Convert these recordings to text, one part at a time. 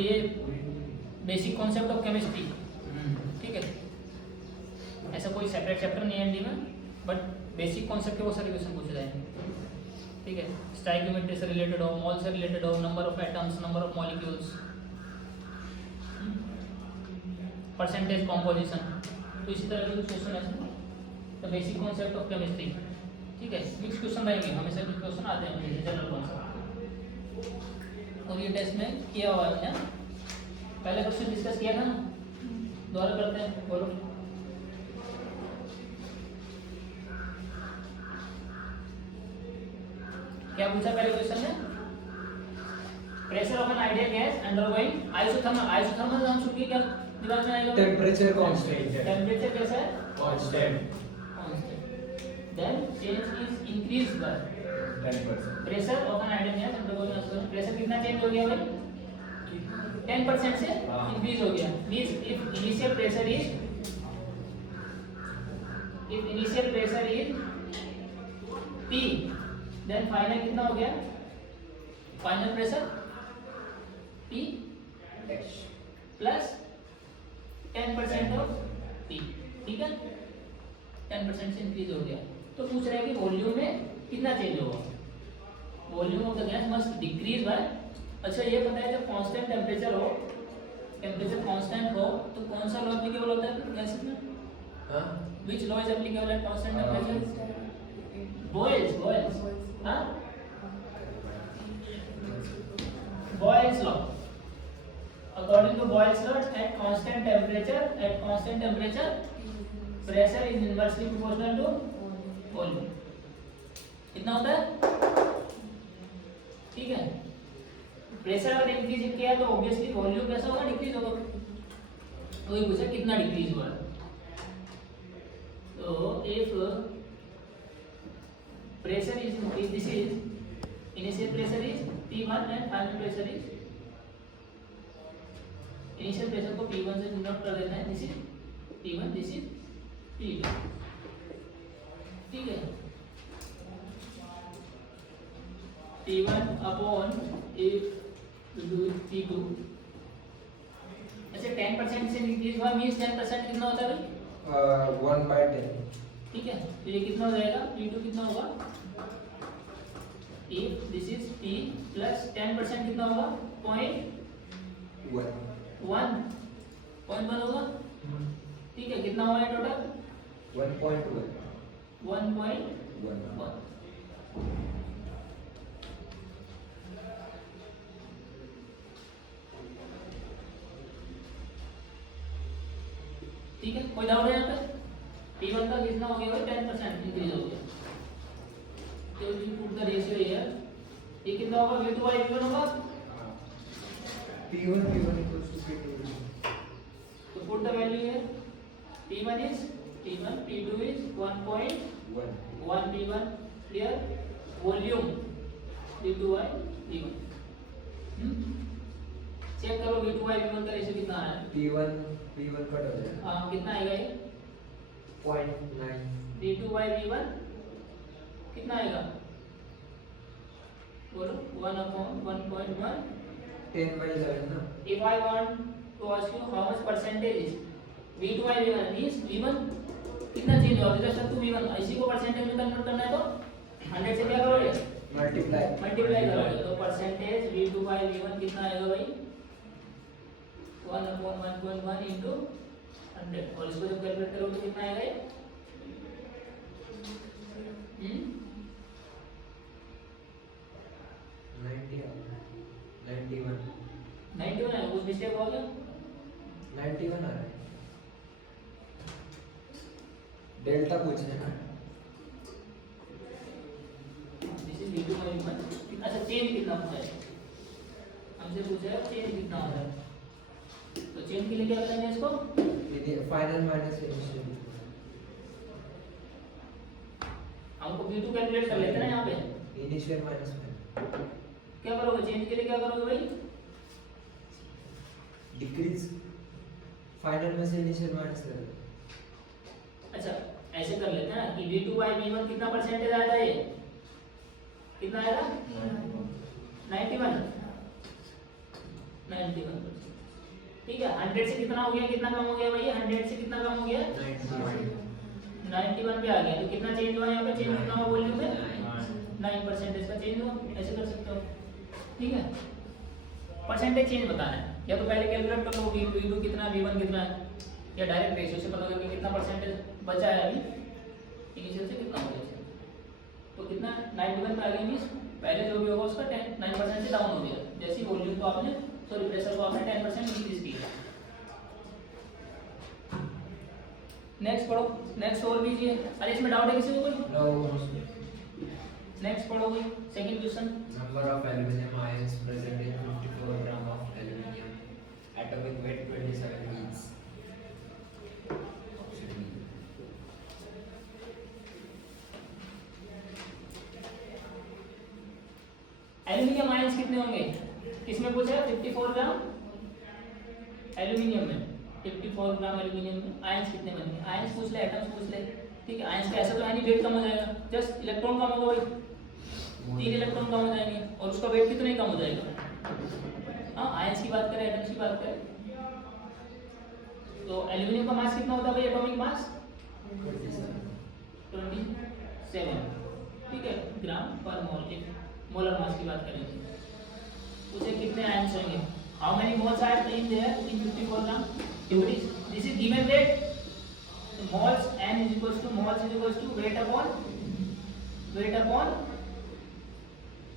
ये basic concept of chemistry, ठीक है। ऐसा कोई सेपरेट चैप्टर नहीं है एनडी में, बट बेसिक कॉन्सेप्ट के बहुत सारे क्वेश्चन पूछे जाएंगे, ठीक है। स्टोइकियोमेट्री से रिलेटेड हो, मॉल से रिलेटेड हो, number of atoms, number of molecules, percentage composition, तो इसी तरह के कुछ क्वेश्चन है तो बेसिक कॉन्सेप्ट ऑफ केमिस्ट्री, ठीक है। मिक्स क्वेश्चन रहेंगे, हमेशा कुछ क्वेश्चन आते हैं मुझे जनरल कॉन्सेप्ट, और ये टेस्ट में किया हुआ है। पहले क्वेश्चन डिस्कस किया था ना, दोबारा करते हैं, बोलो। क्या पूछा पहले क्वेश्चन में? Pressure of an ideal gas undergoing isothermal, isothermal नाम सुन के क्या दिमाग में आएगा? टेम्परेचर कांस्टेंट है, टेम्परेचर कैसा है? Constant, then change is increased by 10%। pressure of an iron gas undergoing reaction, pressure कितना चेंज हो गया भाई? 10% से इंक्रीज हो गया। Means if initial pressure is P, then final कितना हो गया? Final pressure P plus 10% of P, ठीक है। 10% से इंक्रीज हो गया, तो पूछ रहा है कि वॉल्यूम में कितना चेंज होगा? Volume of the gas must decrease by, अच्छा ये पता है जब कांस्टेंट टेम्परेचर हो, टेम्परेचर कांस्टेंट हो तो कौन सा लॉ एप्लीकेबल होता है गैसेस में? हां, which law is applicable at constant temperature? Boyle's, हां, Boyle's law. According to Boyle's law at constant temperature pressure is inversely proportional to volume. कितना होता है? ठीक है, प्रेशर अगर इंक्रीज किया तो ऑब्वियसली वॉल्यूम कैसा होगा? डिक्रीज होगा। तो ये पूछा कितना डिक्रीज हुआ है, तो if pressure is this is initial pressure is P1 and final pressure is, initial pressure को P1 से डिनोट कर देना है, this is P1, this is P2, ठीक है। P1 अपॉन P2, अच्छा 10% से इंक्रीज हुआ, मींस 10% कितना होता है भाई? 1/10, ठीक है। तो ये कितना हो जाएगा? P2 कितना होगा? If this is P plus 10% कितना होगा? 0.1 होगा, ठीक है। कितना हुआ है टोटल? 1.1। ठीक है, कोई डाउट है यहाँ पे? P1 का कितना हो गया भाई? 10% इंक्रीज हो गया, तो you put the ratio here, ये कितना होगा? V2 by V1 होगा, P1 equals to P2, तो put the value here, P1 is P1, P2 is 1.1 P1, clear? Volume V2 by V1, check करो V2 by V1 का ratio कितना है? P1 cut हो जाएगा, हाँ कितना आएगा ये? 0.9, V2 by V1 कितना आएगा? बोलो 1/1.1। 10/11 ना। If I want to ask you how much percentage is V2 by V1 means V1 कितना चेंज हुआ? जैसे टू V1, इसी को परसेंटेज में कन्वर्ट करना है तो 100 से क्या करोगे? मल्टीप्लाई करोगे, तो परसेंटेज V2 by V1 कितना आएगा भाई? 1/1.1 into 100, और इसको जब कैलकुलेट करोगे तो कितना आएगा ये? 91 है, कुछ मिस्टेक हो गया? 91 आ रहा है, डेल्टा पूछना है। This is V2 by V1। अच्छा चेंज कितना होता है? हमसे पूछा है चेंज कितना होता है, तो चेंज के लिए क्या करेंगे इसको? फाइनल माइनस इनिशियल, हमको V2 कैलकुलेट कर लेते हैं ना यहाँ पे, इनिशियल माइनस फाइनल। क्या करोगे चेंज के लिए? क्या करोगे भाई? डिक्रीज, फाइनल में से इनिशियल माइनस कर दो। अच्छा ऐसे कर लेते हैं कि V2 by V1 कितना परसेंटेज आएगा? ये कितना आएगा? 91। 91%। ठीक है, 100 से कितना हो गया, कितना कम हो गया भाई, 100 से कितना कम हो गया, 91 पे आ गया। तो कितना चेंज हुआ यहाँ पे, चेंज कितना हुआ वॉल्यूम में, 9% का चेंज हुआ। ऐसे कर सकते हो, ठीक है। परसेंटेज चेंज बताना है, या तो पहले कैलकुलेट कर लो V2 कितना, V1 कितना है, या डायरेक्ट रेशियो से पता करके कितना परसेंटेज बचा है अभी इनिशियल से कितना हो गया। तो कितना 91 पे आ गया, मींस पहले जो भी होगा उसका 9% से डाउन हो गया। जैसे वॉल्यूम को आपने, सॉरी प्रेशर को आपने 10% इंक्रीज किया। नेक्स्ट पढ़ो, नेक्स्ट और कीजिए। अरे इसमें डाउट है किसी को कोई? नेक्स्ट पढ़ो कोई, second question. Number of aluminum ions present in 54 gram of aluminum. Atomic weight 27 each. Aluminium ions कितने होंगे, किसमें पूछा है, 54 ग्राम एल्यूमिनियम में, 54 ग्राम एल्यूमिनियम में आयंस कितने बनेंगे। आयंस पूछ ले, एटम्स पूछ ले, ठीक है। आयंस का ऐसा तो है नहीं वेट कम हो जाएगा, जस्ट इलेक्ट्रॉन कम होगा भाई, 3 इलेक्ट्रॉन कम हो जाएंगे और उसका वेट कितना ही कम हो जाएगा। हाँ, आयंस की बात करें, एटम्स की बात करें, तो एल्यूमिनियम का मास कितना होता है भाई, एटॉमिक मास 27, ठीक है, ग्राम पर मोल। मोलर मास की बात करेंगे, उसे कितने आयंस होंगे, how many moles are in there in 54 gram. This is given weight, moles n is equals to weight upon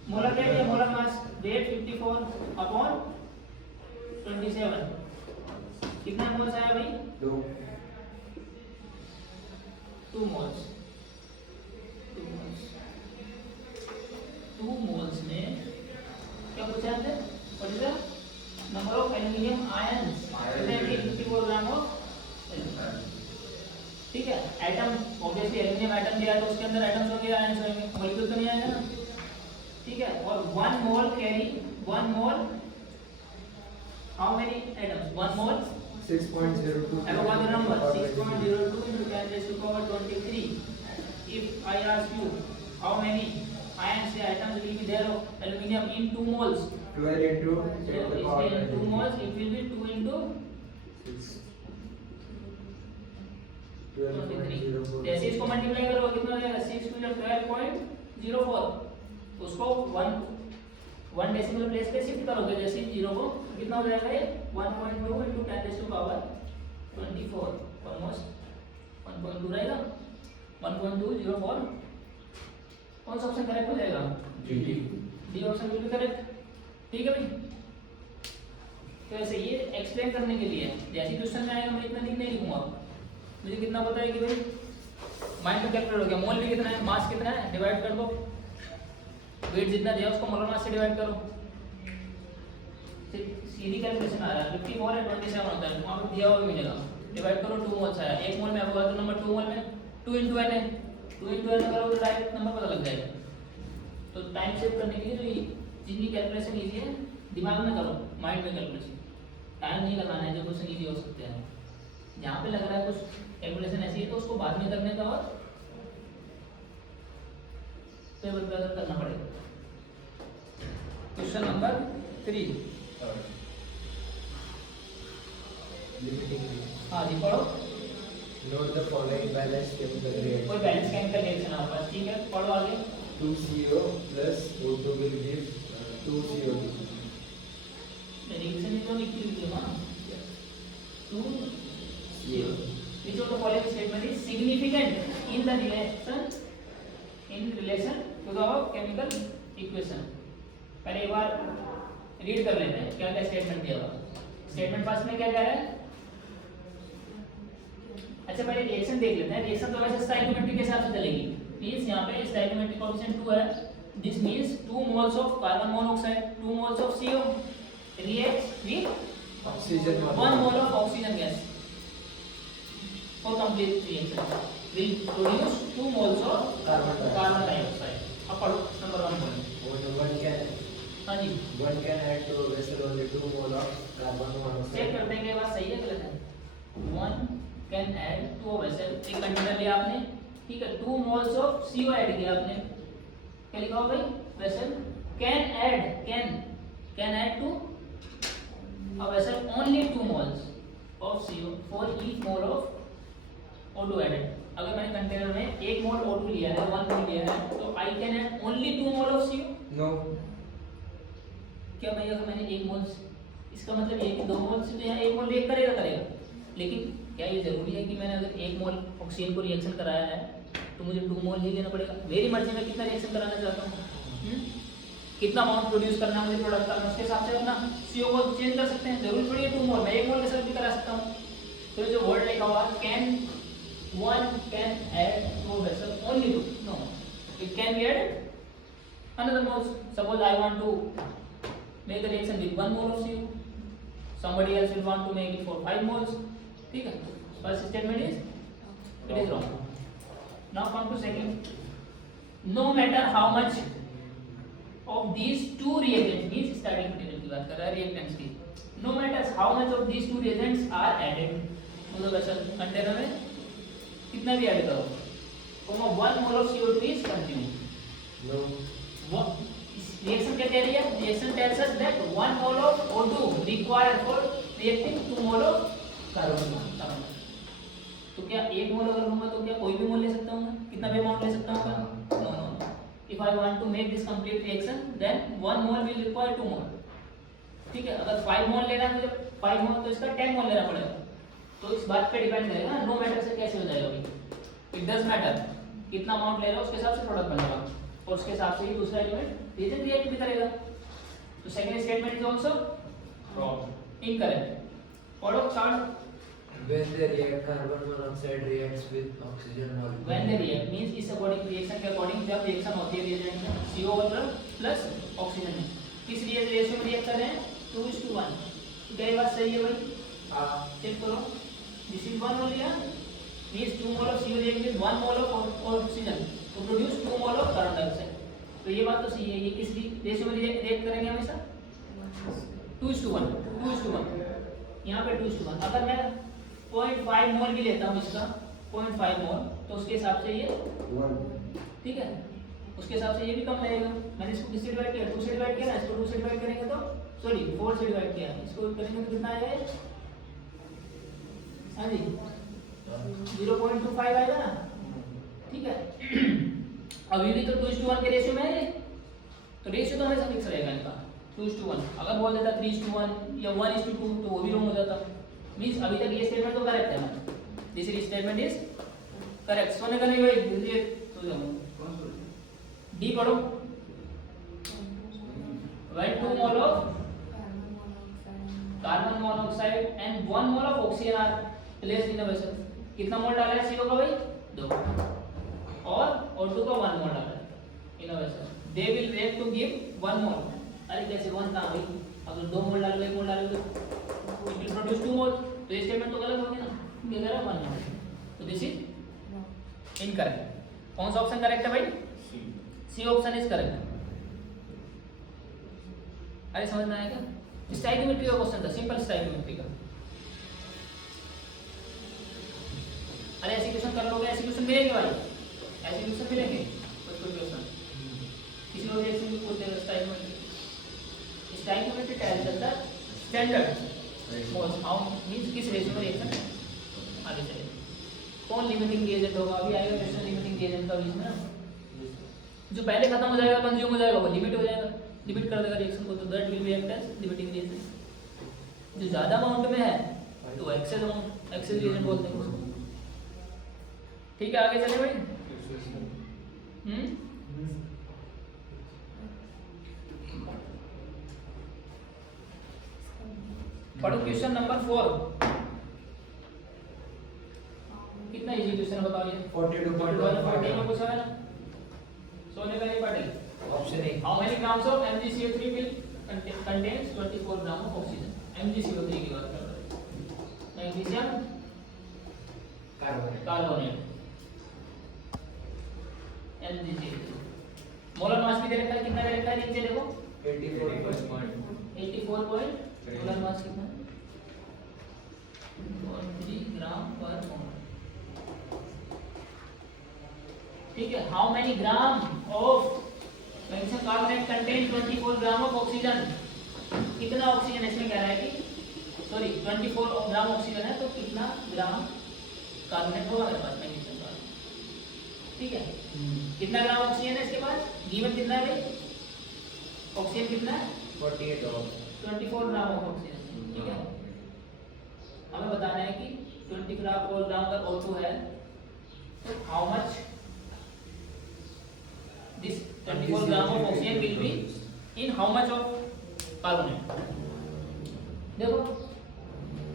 molar weight या मोलर मास। वेट 54 अपॉन 27, कितना मोल्स आया भाई, 2 मोल्स। 2 मोल्स में क्या पूछा है, what is the number of aluminium ions present in 54 gram of, ठीक है। एटम ऑब्वियसली एल्यूमिनियम एटम दिया है तो उसके अंदर एटम्स होंगे, आयंस होंगे, मॉलिक्यूल तो नहीं आएगा ना, ठीक है। और 1 mole carry 1 mole, how many atoms, 1 mole 6.02. I have got the number 6.02 into 10 raised to power 23. If I ask you how many ions or atoms will be there of aluminium in 2 moles, 12 into so 10 to the if power in 2 23. moles it will be 2 into 23. 12.04. जैसे इसको multiply करोगे कितना हो जाएगा, 6 to 12.04, उसको 1 decimal place पे shift करोगे, जैसे 0 को कितना हो जाएगा ये 1.2 into 10 raised to power 24, almost 1.2 रहेगा, 1.204। कौन सा ऑप्शन करेक्ट हो जाएगा, D option will be correct, ठीक है भाई। तो ऐसे ये एक्सप्लेन करने के लिए जैसे क्वेश्चन में आएगा मैं इतना दिन नहीं लिखूंगा, मुझे कितना पता है कि भाई माइंड में कैलकुलेट हो गया, मोल भी कितना है, मास कितना है, डिवाइड कर दो, वेट जितना दिया उसको मोलर मास से डिवाइड करो, सीधी कैलकुलेशन आ रहा है। 54 है 27 होता है, वहां पे दिया हुआ मिलेगा, डिवाइड करो 2 मोल्स आया, 1 मोल में आपका तो नंबर 2 मोल में 2 into n है, 2 into n करोगे तो डायरेक्ट नंबर पता लग जाएगा। तो टाइम सेव करने के लिए तो जितनी कैलकुलेशन इजी है दिमाग में करो, माइंड में कैलकुलेशन, टाइम नहीं लगाना है, जो क्वेश्चन इजी हो सकते हैं। जहाँ पे लग रहा है कुछ कैलकुलेशन ऐसी है तो उसको बाद में करने का और पेपर पे अगर करना पड़ेगा। क्वेश्चन नंबर 3, हाँ जी पढ़ो। Note the following balanced chemical कोई reaction. बैलेंस केमिकल रिएक्शन आपके पास, ठीक है, पढ़ो आगे। 2CO plus O2 will give 2CO2. Reaction तो लिख लीजिए ना, 2CO, which of the following statement is significant in the relation to the chemical equation। पहले एक बार रीड कर लेते हैं क्या क्या स्टेटमेंट दिया हुआ। स्टेटमेंट फर्स्ट में क्या कह रहा है, अच्छा पहले रिएक्शन देख लेते हैं। रिएक्शन तो वैसे स्टोइकियोमेट्री के हिसाब से चलेगी, मींस यहां पे स्टोइकियोमेट्रिक कोएफिशिएंट 2 है, this means 2 moles of carbon monoxide 2 moles of CO reacts with Oxygen 1 mole of oxygen gas for complete reaction will produce 2 moles of carbon dioxide। अब पढ़ो नंबर 1 पढ़ो। हाँ जी One can add to a vessel only 2 mole of carbon monoxide. Check करते हैं कि ये बात सही है गलत है। 1 can add to a vessel, एक कंटेनर लिया आपने, ठीक है, 2 moles ऑफ CO ऐड किया आपने, क्या लिखा हो भाई, वेसल कैन ऐड टू अब ऐसा only 2 moles of CO for each mole of O2 added. अगर मैंने कंटेनर में 1 मोल O2 लिया है, 1 मोल लिया है, तो I can add only 2 mole of CO. No. क्या भाई, अगर मैंने 1 मोल, इसका मतलब ये है कि 2 मोल से तो यहाँ 1 मोल रिएक्ट करेगा, लेकिन क्या ये जरूरी है कि मैंने अगर 1 मोल ऑक्सीजन को रिएक्शन कराया है तो मुझे 2 मोल ही लेना पड़ेगा? मेरी मर्जी में कितना रिएक्शन कराना चाहता हूँ, कितना अमाउंट प्रोड्यूस करना है मुझे प्रोडक्ट का, उसके हिसाब से अपना CO को चेंज कर सकते हैं। जरूरी थोड़ी है 2 मोल, मैं 1 मोल के साथ भी करा सकता हूँ। तो जो वर्ड लिखा हुआ can, one can add to vessel only 2, no, it can be added another moles. Suppose I want to make a reaction with 1 mole of CO, somebody else will want to make it for 5 moles. ठीक है, first statement is it is wrong. Now come to second. No matter how much of these two reagents, means starting material की बात कर रहा है, reactants की, no matter how much of these two reagents are added, मतलब वैसा container में कितना भी ऐड करो, तो 1 mole of CO2 is consumed. No. Reaction क्या कह रही है? Reaction tells us that 1 mole of O2 required for reacting 2 mole of carbon. तो क्या 1 मोल अगर लूंगा तो क्या कोई भी मोल ले सकता हूँ मैं? कितना भी अमाउंट ले सकता हूँ? No. If I want to make this complete reaction, then 1 mole will require 2 mole. ठीक है, अगर 5 मोल लेना है मुझे 5 मोल, तो इसका 10 मोल लेना पड़ेगा. तो इस बात पे डिपेंड करेगा, नो मैटर से कैसे हो जाएगा भाई, इट डज मैटर कितना अमाउंट ले रहा है, उसके हिसाब से प्रोडक्ट बनेगा और उसके हिसाब से ही दूसरा एलिमेंट रिएजेंट रिएक्ट भी करेगा. तो second statement is also wrong, incorrect. और third, When they react, carbon monoxide reacts with oxygen molecule. when they react means इस अकॉर्डिंग रिएक्शन के अकॉर्डिंग जब रिएक्शन होती है रिएजेंट में CO प्लस ऑक्सीजन में, किस रेशियो में रिएक्ट कर रहे हैं? 2:1. क्या ये बात सही है भाई? हाँ. चेक करो, this is 1 mole here, means 2 mole of CO react with 1 mole of oxygen to produce 2 mole of carbon dioxide. तो ये बात तो सही है. ये किस रेशियो में रिएक्ट करेंगे हमेशा? 2:1. यहाँ पे 2:1. अगर मैं 0.5 मोल भी लेता हूँ इसका, 0.5 मोल, तो उसके हिसाब से ये 1. ठीक है, उसके हिसाब से ये भी कम लगेगा. मैंने इसको किससे डिवाइड किया? 2 से डिवाइड किया ना, इसको 2 से डिवाइड करेंगे तो सॉरी 4 से डिवाइड किया, इसको करेंगे तो कितना आएगा? हाँ जी 0.25 आएगा ना. ठीक है, अभी भी तो 2:1 के रेशियो में है, तो रेशियो तो हमेशा फिक्स रहेगा इनका 2:1. अगर बोल देता 3:1 या 1:2 तो वो भी रॉन्ग हो जाता. मींस अभी तक ये स्टेटमेंट तो करेक्ट है ना, दिस स्टेटमेंट इज करेक्ट. सोने का नहीं भाई, तो डी पढ़ो. when 2 mole of carbon monoxide and 1 mole of oxygen are placed in a vessel, कितना मोल डाला है CO का भाई? 2, और O2 का 1 मोल डाला है in a vessel. They will react to give 1 mole. अरे कैसे 1 कहाँ भाई? अगर 2 मोल डालोगे 1 मोल डालोगे it will produce 2 mole. तो ये स्टेटमेंट तो गलत हो गया ना, ये कह रहा है 1 मोल. तो दिस इज इनकरेक्ट. कौन सा ऑप्शन करेक्ट है भाई? C option is correct. अरे समझ में आया क्या? स्टाइकियोमेट्री का क्वेश्चन था, सिंपल स्टाइकियोमेट्री का. अरे ऐसे क्वेश्चन कर लोगे, ऐसे क्वेश्चन मिलेंगे भाई, ऐसे क्वेश्चन मिलेंगे. कुछ क्वेश्चन किसी और रिएक्शन भी पूछ देगा. Stoichiometry tells us the standard moles, how means किस रेशियो में रिएक्शन आगे चलेगा. कौन लिमिटिंग रिएजेंट होगा? अभी आएगा क्वेश्चन लिमिटिंग रिएजेंट का बीच में ना. जो पहले खत्म हो जाएगा, कंज्यूम हो जाएगा, वो लिमिट हो जाएगा, लिमिट कर देगा रिएक्शन को, तो that will be act as limiting reagent. जो ज्यादा अमाउंट में है तो एक्सेस अमाउंट, एक्सेस रिएजेंट बोलते हैं उसको. ठीक है, आगे चले भाई. पढ़ो क्वेश्चन नंबर 4. कितना इजी क्वेश्चन है बताओ ये? 42 में पूछा है ना. सोने का ये पढ़े. Option A. How many grams of MgCO3 will contains 24 gram of oxygen. MgCO3 की बात कर रहे हैं. Magnesium carbonate MgCO3. Molar mass भी दे रखा है, कितना दे रखा है नीचे देखो 84 पॉइंट. मोलर मास कितना? 3 ग्राम पर मोल. ठीक है, how many gram of magnesium carbonate contain 24 gram of oxygen. कितना ऑक्सीजन इसमें कह रहा है कि सॉरी 24 ग्राम ऑक्सीजन है तो कितना ग्राम कार्बोनेट होगा मेरे पास मैग्नीशियम का, ठीक है। कितना ग्राम ऑक्सीजन है इसके पास, गिवन कितना है भाई, ऑक्सीजन कितना है 48 और 24 ग्राम ऑफ ऑक्सीजन, ठीक है। हमें बताना है कि 24 ग्राम का O2 है तो how much this 24 gram of oxygen will be in how much of carbonate. देखो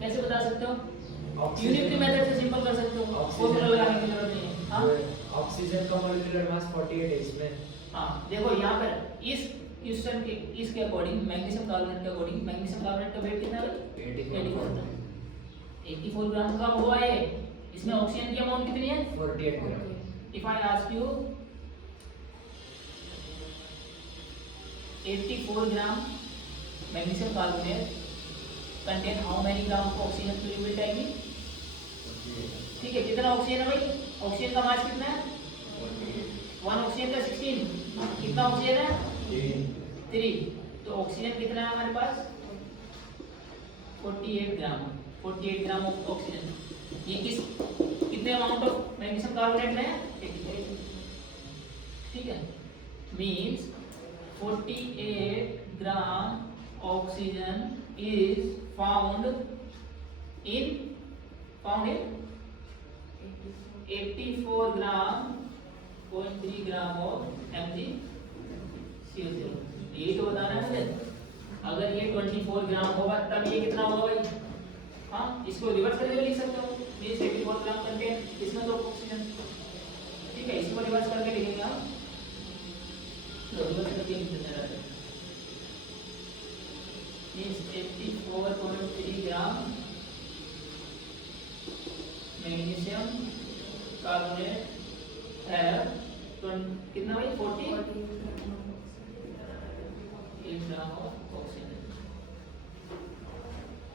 कैसे बता सकते हो, यूनिट मेथड से सिंपल कर सकते हो, फॉर्मूला लगाने की जरूरत नहीं है। हां ऑक्सीजन का मॉलिक्यूलर मास 48 है इसमें। हां देखो यहां पर इस क्वेश्चन के इसके अकॉर्डिंग मैग्नीशियम कार्बोनेट के अकॉर्डिंग मैग्नीशियम कार्बोनेट का वेट कितना है 84 ग्राम का हुआ है। इसमें ऑक्सीजन की अमाउंट कितनी है 48 gram. If I ask you 84 gram magnesium carbonate contain how many gram of oxygen to you will tell me, ठीक है। कितना ऑक्सीजन है भाई, ऑक्सीजन का मास कितना है 1 ऑक्सीजन का 16, कितना ऑक्सीजन है 3, तो ऑक्सीजन कितना है हमारे पास 48 ग्राम ऑफ ऑक्सीजन। ये कितने अमाउंट ऑफ मैग्नीशियम कार्बोनेट में है 84, ठीक है। Means 48 gram oxygen is found in 84 gram 0.3 gram of MgCO0। यही तो बताना है मुझे। अगर ये 24 ग्राम होगा तब ये कितना होगा भाई, हाँ इसको रिवर्स करके लिख सकते हो, मींस 84 ग्राम कंटेन इसमें तो ऑक्सीजन, ठीक है। इसको रिवर्स करके लिखेंगे हम, रिवर्स करके लिख देते हैं means 84.3 ग्राम मैग्नीशियम कार्बोनेट है कितना भाई 48 ग्राम ऑफ ऑक्सीजन,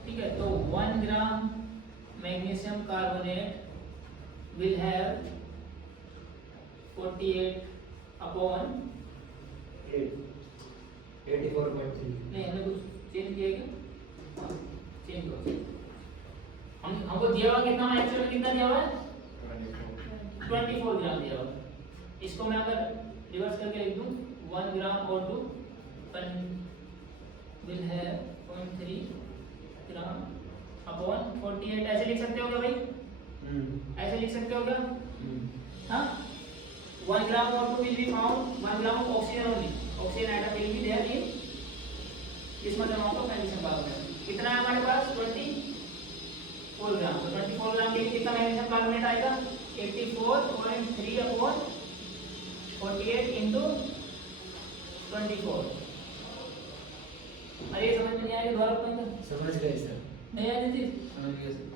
ठीक है। तो 1 gram magnesium carbonate will have 48 upon 84.3। नहीं हमने कुछ चेंज किया क्या, चेंज करो। हमको दिया हुआ कितना है, एक्चुअली कितना दिया हुआ है 24 ग्राम दिया हुआ है। इसको मैं अगर रिवर्स करके लिख दूं 1 ग्राम और 2 विल है 0.3 ग्राम अपॉन 48, ऐसे लिख सकते हो क्या भाई, ऐसे लिख सकते हो क्या, हाँ 1 ग्राम और 2 will be found 1 gram of oxygen only, oxygen atom will be there in इस मतलब अमाउंट ऑफ मैग्नीशियम कार्बोनेट। कितना है हमारे पास 24 ग्राम, तो 24 ग्राम के लिए कितना मैग्नीशियम कार्बोनेट आएगा 84.3 अपॉन 48 इंटू 24। अरे समझ में नहीं आया, दोबारा बताएंगे। समझ गए सर, नहीं आया जी, समझ गए सर।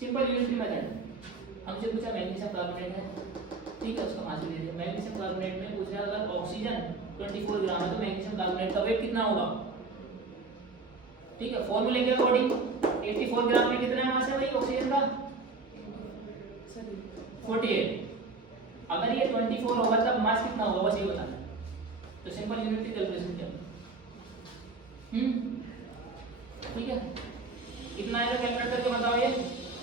Simple unit method. हमसे पूछा मैग्नीशियम कार्बोनेट है, ठीक है, उसका मास ले लिया। मैग्नीशियम कार्बोनेट में पूछ रहा है अगर ऑक्सीजन 24 ग्राम है तो मैग्नीशियम कार्बोनेट का वेट कितना होगा, ठीक है। फॉर्मूले के अकॉर्डिंग 84 ग्राम में कितना मास है भाई ऑक्सीजन का 48, अगर ये 24 होगा तब मास कितना होगा बस ये बताना है। तो सिंपल यूनिट की कैलकुलेशन क्या, ठीक है। कितना आएगा कैलकुलेट करके बताओ ये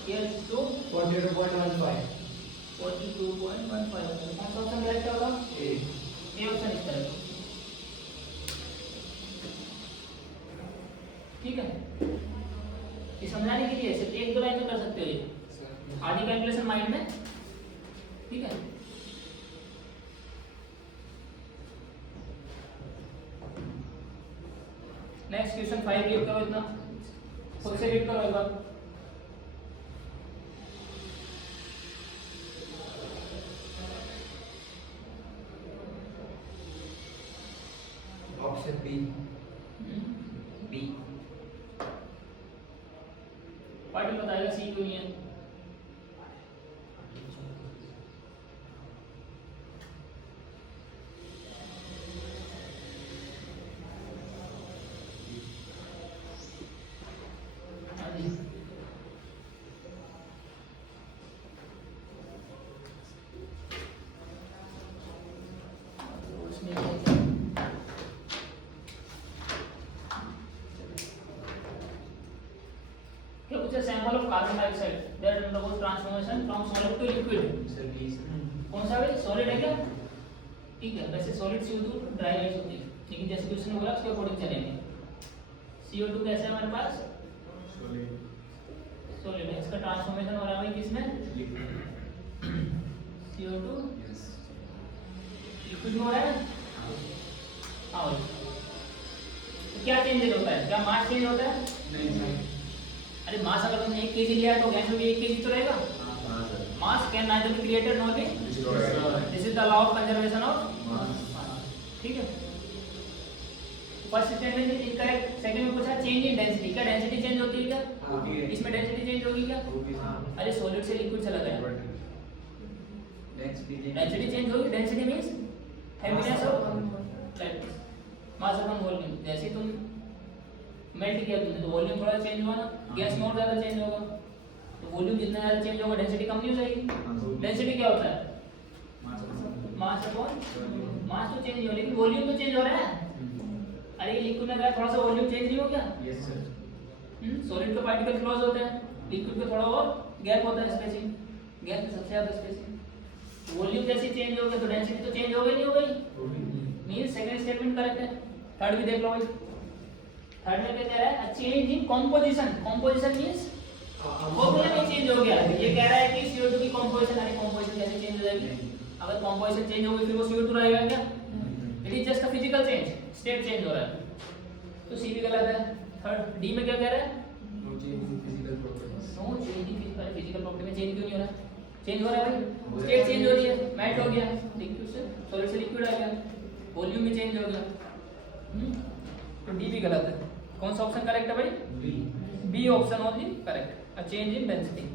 42.15। 42.15 कौन सा ऑप्शन करेक्ट होगा, ए ऑप्शन इस तरह, ठीक है। ये समझाने के लिए सिर्फ 1-2 लाइन में कर सकते हो ये, आधी कैलकुलेशन माइंड में, ठीक है। नेक्स्ट क्वेश्चन 5 रीड करो, इतना खुद से रीड करो एक बार। Option B. बी पार्टी बताएगा सी क्यों नहीं है, of carbon dioxide that undergoes transformation from solid to liquid. Sir please कौन सा भाई सॉलिड है क्या? ठीक है, वैसे सॉलिड CO2 ड्राई गैस होती है, लेकिन जैसे क्वेश्चन ने बोला उसके अकॉर्डिंग चलेंगे। CO2 कैसे है हमारे पास? सॉलिड है, इसका ट्रांसफॉर्मेशन हो रहा है भाई किसमें? CO2 यस लिक्विड में हो रहा है। हाँ भाई, तो क्या चेंजेस होता है? क्या मास चेंज होता है? नहीं सर अरे मास अगर तुमने 1 kg लिया है तो गैस में भी 1 kg तो रहेगा। हां sir mass can neither be created nor be, this is the law of conservation of mass. ठीक है, first statement is incorrect. Second में पूछा चेंज इन डेंसिटी, क्या डेंसिटी चेंज होती है क्या? होती है इसमें डेंसिटी चेंज होगी क्या? हां अरे सॉलिड से लिक्विड चला गया, नेक्स्ट डेंसिटी चेंज होगी। Density means heaviness of light, mass upon volume. जैसे तुम मेल्ट किया तुमने तो वॉल्यूम थोड़ा चेंज हुआ ना, गैस में और ज्यादा चेंज होगा, तो वॉल्यूम जितना ज्यादा चेंज होगा डेंसिटी कम नहीं हो जाएगी। डेंसिटी क्या होता है? मास अपॉन मास तो चेंज नहीं हो, लेकिन वॉल्यूम तो चेंज हो रहा है। अरे ये लिक्विड में गया थोड़ा सा वॉल्यूम चेंज नहीं हो गया? यस सर सॉलिड का पार्टिकल क्लोज होता है, लिक्विड में थोड़ा और गैप होता है, स्पेसिंग। गैप में सबसे ज्यादा स्पेसिंग। वॉल्यूम जैसे चेंज हो गया तो डेंसिटी तो चेंज हो गई नहीं हो गई? मींस सेकंड स्टेटमेंट करेक्ट है। थर्ड भी देख लो भाई, थर्ड में क्या कह रहा है? Change in composition. Composition means formula में चेंज हो गया। ये कह रहा है कि CO2 की कंपोजिशन, अरे कंपोजिशन कैसे चेंज हो जाएगी? अगर कंपोजिशन चेंज होगी फिर वो CO2 रहेगा क्या? It is just a physical change, state change हो रहा है, तो सी भी गलत है। थर्ड डी में क्या कह रहा है? No change in physical properties no change in physical property में चेंज क्यों नहीं हो रहा? चेंज हो रहा है भाई, स्टेट चेंज हो रही है, मेल्ट हो गया, लिक्विड से सॉलिड से लिक्विड आ गया, वॉल्यूम भी चेंज हो गया। तो डी भी गलत है। कौन सा ऑप्शन करेक्ट है भाई? B B option only correct, a change in density.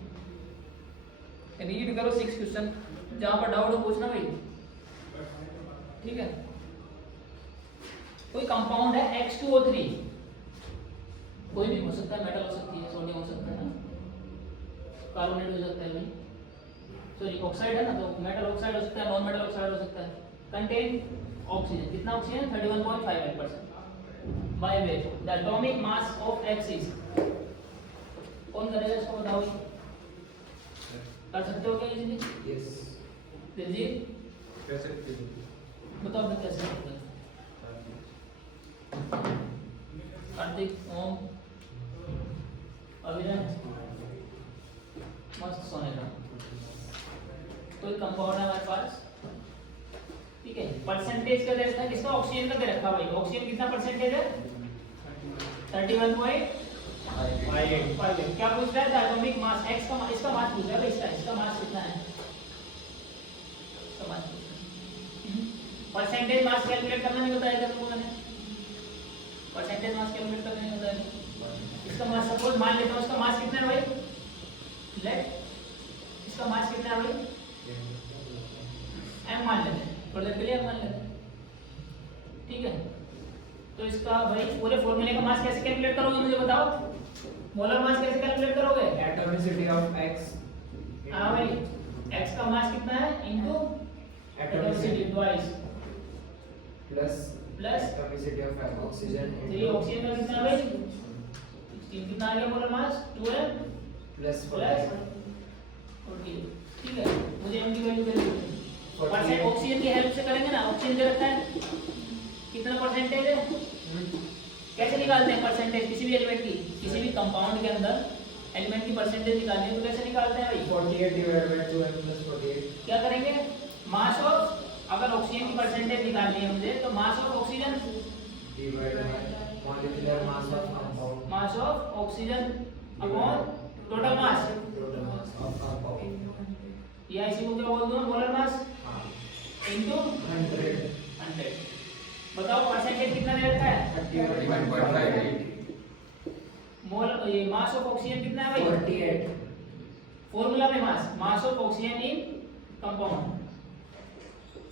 Read करो 6 क्वेश्चन, जहां पर डाउट हो पूछना भाई, ठीक है। कोई कंपाउंड है X2O3, कोई भी हो सकता है, मेटल हो सकती है, सोडियम हो सकता है, कार्बोनेट हो सकता है भाई, सॉरी ऑक्साइड है ना, तो मेटल ऑक्साइड हो सकता है, नॉन मेटल ऑक्साइड हो सकता है। कंटेन ऑक्सीजन, कितना oxygen? 31.58%। By weight the atomic mass of X is, कौन करेगा इसको बताओ? कर सकते हो क्या इजीली? यस दिलजीत कैसे करते बताओ तो कैसे करते हैं? कार्तिक, ओम, अभिनव, मस्त सोने का। कोई कंपाउंड है हमारे पास, ठीक है। परसेंटेज का दे रखा है, किसका? ऑक्सीजन का दे रखा है भाई। ऑक्सीजन कितना परसेंटेज है? 31.58। क्या पूछ रहा है? एटॉमिक मास x का, इसका मास पूछ रहा है भाई, इसका मास कितना है? इसका मास पूछ रहा है। परसेंटेज मास कैलकुलेट करना नहीं बताया था तुमको मैंने, परसेंटेज मास कैलकुलेट करना नहीं बताया। इसका मास सपोज मान लेता हूं, इसका मास कितना है भाई? लेट इसका मास कितना है भाई? m मान लेते हैं, थोड़ी देर के लिए m मान लेते हैं, ठीक है। तो इसका भाई पूरे फॉर्मूले का मास कैसे कैलकुलेट करोगे मुझे बताओ? मोलर मास कैसे कैलकुलेट करोगे? एटॉमिसिटी ऑफ x हां भाई, x का मास कितना है into atomicity twice plus plus atomicity of oxygen 3 oxygen का कितना है भाई? 16 कितना आ गया molar mass? 2m plus plus 14, ठीक है। मुझे m की वैल्यू कैसे निकालनी है? परसेंट ऑक्सीजन की हेल्प से करेंगे ना, ऑक्सीजन दे रखा है, कितना परसेंटेज है? कैसे निकालते हैं परसेंटेज किसी भी एलिमेंट की? किसी भी कंपाउंड के अंदर एलिमेंट की परसेंटेज निकालनी है तो कैसे निकालते हैं भाई? 48 डिवाइडेड बाय 2m प्लस 48 क्या करेंगे? मास ऑफ, अगर ऑक्सीजन की परसेंटेज निकालनी है मुझे तो मास of oxygen divided by molecular mass of compound mass of oxygen upon total mass, total mass of compound या इसी को क्या बोल दूं? मोलर मास हां इनटू 100 बताओ परसेंटेज कितना दे रखा है? 31.58 मोल ये मास ऑफ ऑक्सीजन कितना है भाई? 48 फॉर्मूला में मास ऑफ ऑक्सीजन इन कंपाउंड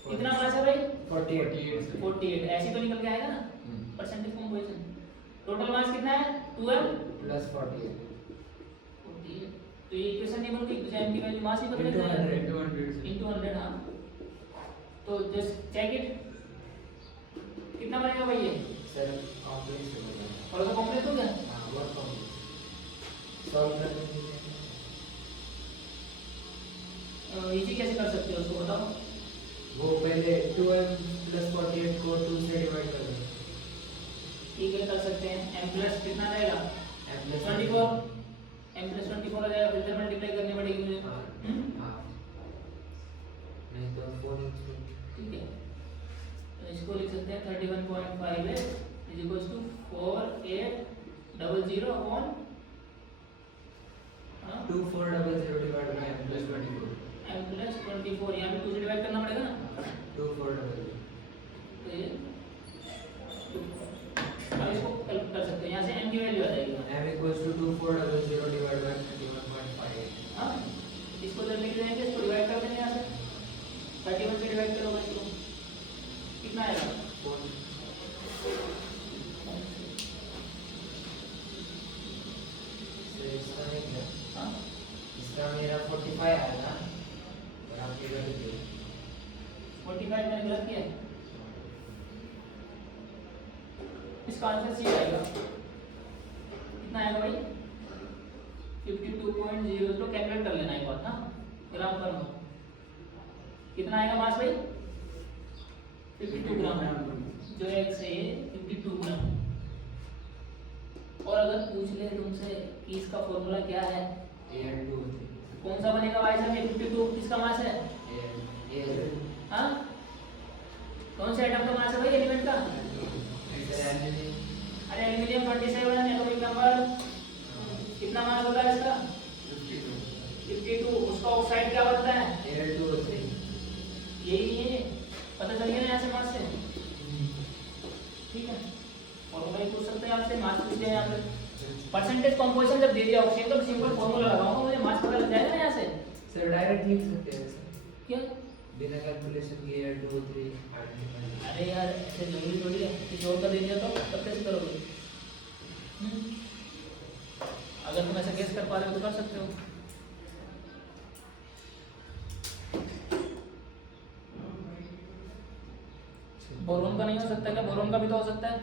कितना मास है भाई? 48। ऐसे तो निकल के आएगा ना परसेंटेज कंपोजिशन। टोटल मास कितना है? 2m प्लस 48 तो ये इक्वेशन टेबल की m की वैल्यू मास ही बदल जाएगा इनटू 100। हां तो जस्ट चेक इट, कितना बनेगा भाई ये? सर कॉम्प्लेक्स हो गया और तो कॉम्प्लेक्स हो गया। हां वर्क कॉम्प्लेक्स सॉल्व करने इजी कैसे कर सकते हो उसको बताओ। वो पहले 2m प्लस 48 को 2 से डिवाइड कर दें। ठीक है कर सकते हैं। m प्लस कितना रहेगा m प्लस 24, m प्लस 24 आ जाएगा, फिर से मल्टीप्लाई करनी पड़ेगी मुझे। हाँ हाँ नहीं तो 4 ठीक है तो इसको लिख सकते हैं 31.5 is equals to 4800 upon 2400 divide by m plus 24 m plus 24, यहाँ पे 2 से डिवाइड करना पड़ेगा ना 2400 तो ये अब इसको कैलकुलेट कर सकते हैं, यहाँ से m की वैल्यू आ जाएगी। m equals to 2400 divided by 31.5 हाँ इसको जब लिख देंगे इसको डिवाइड कर देंगे यहाँ से 31 से डिवाइड करोगे इसको कितना आएगा इसका नहीं है, हाँ इसका मेरा 45 आया था और आप ये गलत किए 45 मैंने गलत किया है। इसका आंसर सी आएगा। कितना आएगा भाई 52.00 तो कैलकुलेट कर लेना एक बार ना ग्राम पर नो। कितना आएगा मास भाई 52 ग्राम जो एक से 52 ग्राम। और अगर पूछ ले तुमसे कि इसका फॉर्मूला क्या है AN2 कौन सा बनेगा भाई साहब 52 किसका मास है हाँ कौन से एटम का मास है भाई एलिमेंट का अरे एल्यूमिनियम 27 एटॉमिक नंबर कितना मास होता है इसका 52 उसका ऑक्साइड क्या बनता है AN2 यही है पता चल गया ना यहाँ से मास से ठीक है। और वही पूछ सकते हैं आपसे मास पूछ लिया यहाँ पे परसेंटेज कंपोजिशन जब दे दिया ऑक्सीजन तो सिंपल फार्मूला लगाऊंगा मुझे मास पता लग जाएगा ना यहाँ से सर डायरेक्ट लिख सकते हैं सर क्या बिना कैलकुलेशन किए AN2 3 अरे यार ऐसे जरूरी थोड़ी है किसी और का दे दिया तो तब कैसे करोगे अगर तुम ऐसा गेस कर पा रहे हो तो कर सकते हो। बोरोन का नहीं हो सकता क्या बोरोन का भी तो हो सकता है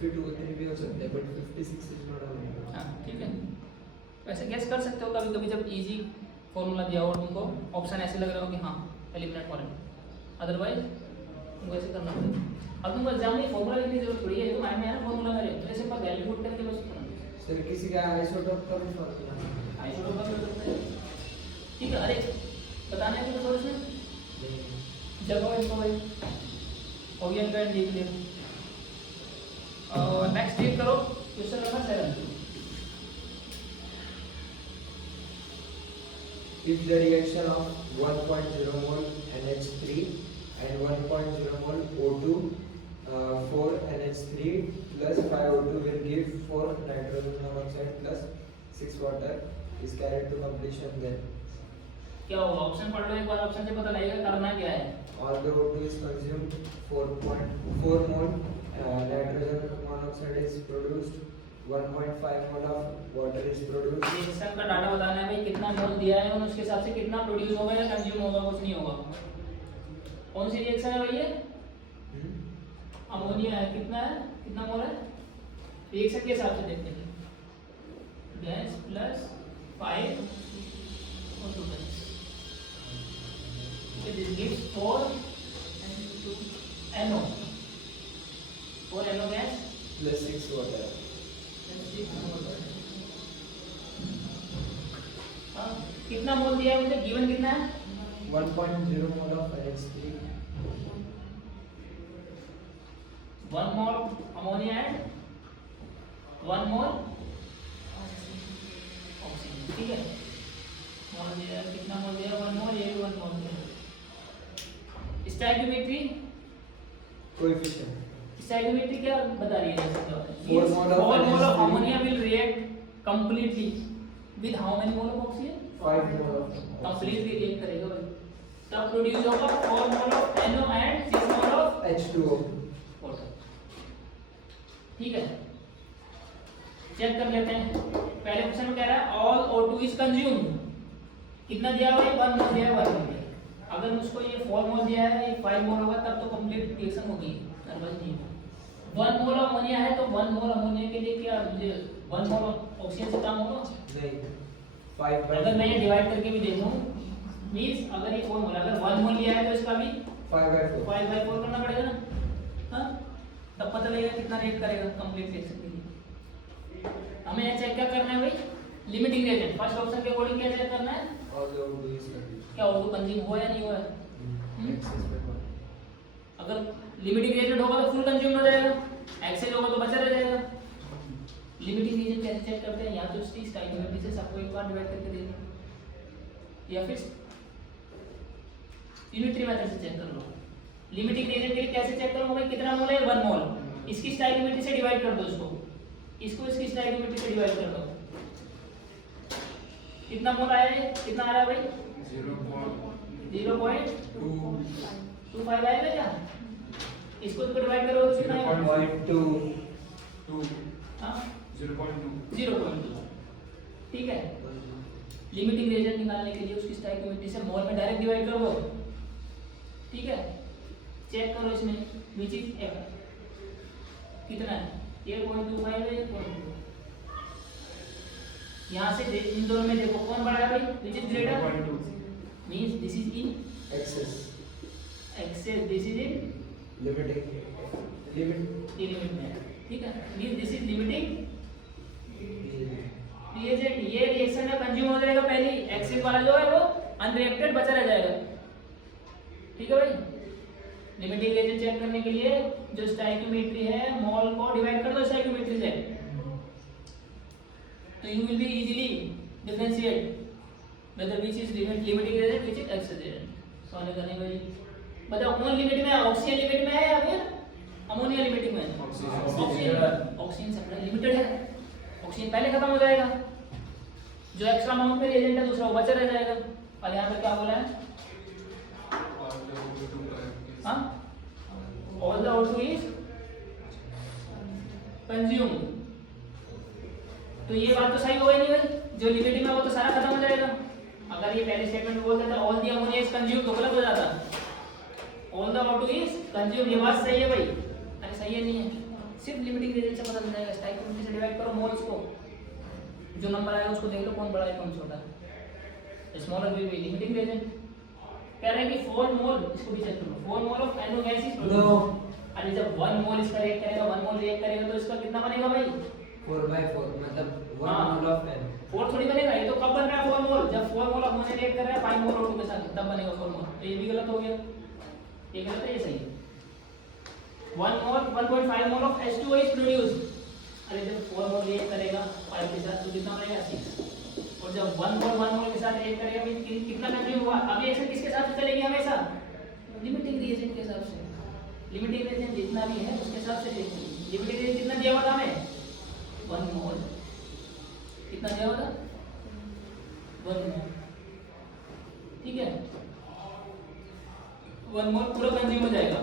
Fe2O3 भी हो सकता है बट 56 इज नॉट अवेलेबल हाँ ठीक है वैसे गेस कर सकते हो कभी कभी जब इजी फॉर्मूला दिया हो और तुमको ऑप्शन ऐसे लग रहा हो कि हाँ एलिमिनेट फॉर्मूला अदरवाइज तुमको ऐसे करना पड़ेगा। अब तुमको एग्जाम में फॉर्मूला लिखने की जरूरत थोड़ी है तो माइंड में है ना फॉर्मूला मेरे तो ऐसे पर वैल्यू पुट करके बस करना सर किसी का आइसोटोप का भी फॉर्मूला आइसोटोप का कर सकते हैं ठीक है। अरे बताना है कुछ और इसमें जगह इसको भाई ओरियन का लिख ले और नेक्स्ट रीड करो question number 7। If the reaction of 1.0 mol NH3 and 1.0 mol O2 4 NH3 plus 5 O2 will give 4 nitrogen monoxide plus 6 water is carried to completion then क्या होगा ऑप्शन पढ़ लो एक बार ऑप्शन से पता लगेगा करना क्या है। although O2 is consumed 4.4 mol nitrogen monoxide is produced 1.5 mol of water is produced reaction का डाटा बताना है भाई कितना मोल दिया है और उसके हिसाब से कितना प्रोड्यूस होगा या कंज्यूम होगा कुछ नहीं होगा। कौन सी रिएक्शन है भाई ये अमोनिया है कितना मोल है रिएक्शन के हिसाब से देखते हैं गैस प्लस 5 और 2 gas so this gives 4 NO 4 NO gas plus 6 water कितना मोल दिया है मुझे गिवन कितना है 1.0 mol of NH3 1 mole ammonia and 1 mole oxygen ठीक है। मोल दिया है कितना मोल दिया 1 मोल ये 1 मोल दिया। स्टोइकियोमेट्री coefficient स्टोइकियोमेट्री क्या बता रही है 4 mol of ammonia will react completely with how many mole of oxygen 5 mol of completely react करेगा भाई तब प्रोड्यूस होगा 4 mole of NO and 6 mole of H2O water ठीक है। चेक कर लेते हैं पहले क्वेश्चन में कह रहा है ऑल O2 is consumed कितना दिया हुआ है 1 मोल दिया है 1 मोल अगर मुझको ये 4 मोल दिया है ये 5 मोल होगा तब तो कंप्लीट रिएक्शन होगी अदरवाइज नहीं होगा। 1 मोल अमोनिया है तो 1 मोल अमोनिया के लिए क्या मुझे 1 मोल ऑक्सीजन से काम होगा नहीं 5 अगर मैं ये डिवाइड करके भी देखूं मींस अगर ये 4 मोल, अगर 1 मोल लिया है तो इसका भी 5/4 5/4 करना पड़ेगा ना, हाँ, तब पता लगेगा कितना रेट करेगा कंप्लीट रिएक्शन के लिए। हमें यहाँ चेक क्या करना है भाई, लिमिटिंग रिएजेंट। फर्स्ट ऑप्शन के अकॉर्डिंग क्या चेक करना है, all the O2 is consumed. क्या O2 कंज्यूम हुआ या नहीं हुआ है। Excess by 1. अगर लिमिटिंग रिएजेंट होगा तो फुल कंज्यूम हो जाएगा, एक्सेस होगा तो बचा रह जाएगा। लिमिटिंग रिएजेंट कैसे चेक करते हैं, या तो इसकी स्टोइकियोमेट्री से सबको एक बार डिवाइड करके दे दो, या फिर यूनिटरी मेथड से चेक कर लो। लिमिटिंग रिएजेंट के लिए कैसे चेक करूंगा भाई, कितना मोल है, 1 मोल, इसकी स्टोइकियोमेट्री से डिवाइड कर दो, इसको इसकी स्टोइकियोमेट्री से डिवाइड कर दो, कितना मोल आया है, कितना आ रहा है भाई, 0.25 आएगा क्या, इसको डिवाइड करो तो कितना आएगा, 0.2 हां 0.2 0.2, ठीक है। लिमिटिंग रिएजेंट निकालने के लिए उसकी स्टोइकियोमेट्री से मोल में डायरेक्ट डिवाइड करो, ठीक है। चेक करो इसमें विच इज कितना है, 1.25 है, 1.2। यहाँ से इन दोनों में देखो कौन बड़ा है भाई, which is greater, 0.2 means this is in excess excess, this is in limiting limit limit में है, ठीक है। Means this is limiting reagent, ये रिएक्शन में कंज्यूम हो जाएगा पहले, एक्सेस वाला जो है वो अनरिएक्टेड बचा रह जाएगा, ठीक है भाई। लिमिटिंग रिएजेंट चेक करने के लिए जो स्टोइकियोमेट्री है, मोल को डिवाइड कर दो स्टोइकियोमेट्री से, तो you will be easily differentiate whether which is limiting reagent which is excess reagent। Solve करने को जी बताओ कौन लिमिट में है, ऑक्सीजन लिमिट में है या फिर अमोनिया लिमिटिंग में है, ऑक्सीजन सप्लाई लिमिटेड है, ऑक्सीजन पहले खत्म हो जाएगा, जो एक्स्ट्रा अमाउंट में रिएजेंट है दूसरा वो बचा रह जाएगा। और यहाँ पर क्या बोला है, हाँ, all the O2 is consumed, तो ये बात तो सही हो गई नहीं भाई, जो लिमिटिंग में वो तो सारा खत्म हो जाएगा। अगर ये पहले स्टेटमेंट में बोलता था all the ammonia is consumed तो गलत हो जाता, all the O2 is consumed, ये बात सही है भाई, अरे सही है नहीं है, सिर्फ लिमिटिंग रिएजेंट से पता चल जाएगा। स्टोइकियोमेट्री से डिवाइड करो मोल्स को, जो नंबर आएगा उसको देख लो कौन बड़ा है कौन छोटा है, smaller will be limiting reagent. कह रहे हैं कि 4 मोल, इसको भी चेक करो, 4 mole of NO gas is produced, अरे जब 1 मोल इसका रिएक्ट करेगा, 1 मोल रिएक्ट करेगा तो इसका कितना बनेगा भाई, 4/4 मतलब 1 हाँ। mole of N 4 थोड़ी बनेगा, ये तो कब बन रहा है 4 मोल, जब 4 मोल अमोनिया रिएक्ट कर रहा है 5 मोल O2 के साथ, तब बनेगा 4 मोल, तो ये भी गलत हो गया, ये गलत है ये सही है। 1 मोल 1.5 mole of H2O is produced, अरे जब 4 मोल रिएक्ट करेगा 5 के साथ तो कितना बनेगा 6, और जब 1 मोल के साथ रिएक्ट करेगा मींस कितना कंज्यूम हुआ। अब रिएक्शन किसके हिसाब से चलेगी हमेशा, लिमिटिंग रिएजेंट के हिसाब से, लिमिटिंग रिएजेंट जितना भी है उसके हिसाब से चलेगी। लिमिटिंग रिएजेंट कितना दिया हुआ था हमें, 1 मोल, कितना दिया हुआ था 1 मोल, ठीक है। 1 मोल पूरा कंज्यूम हो जाएगा,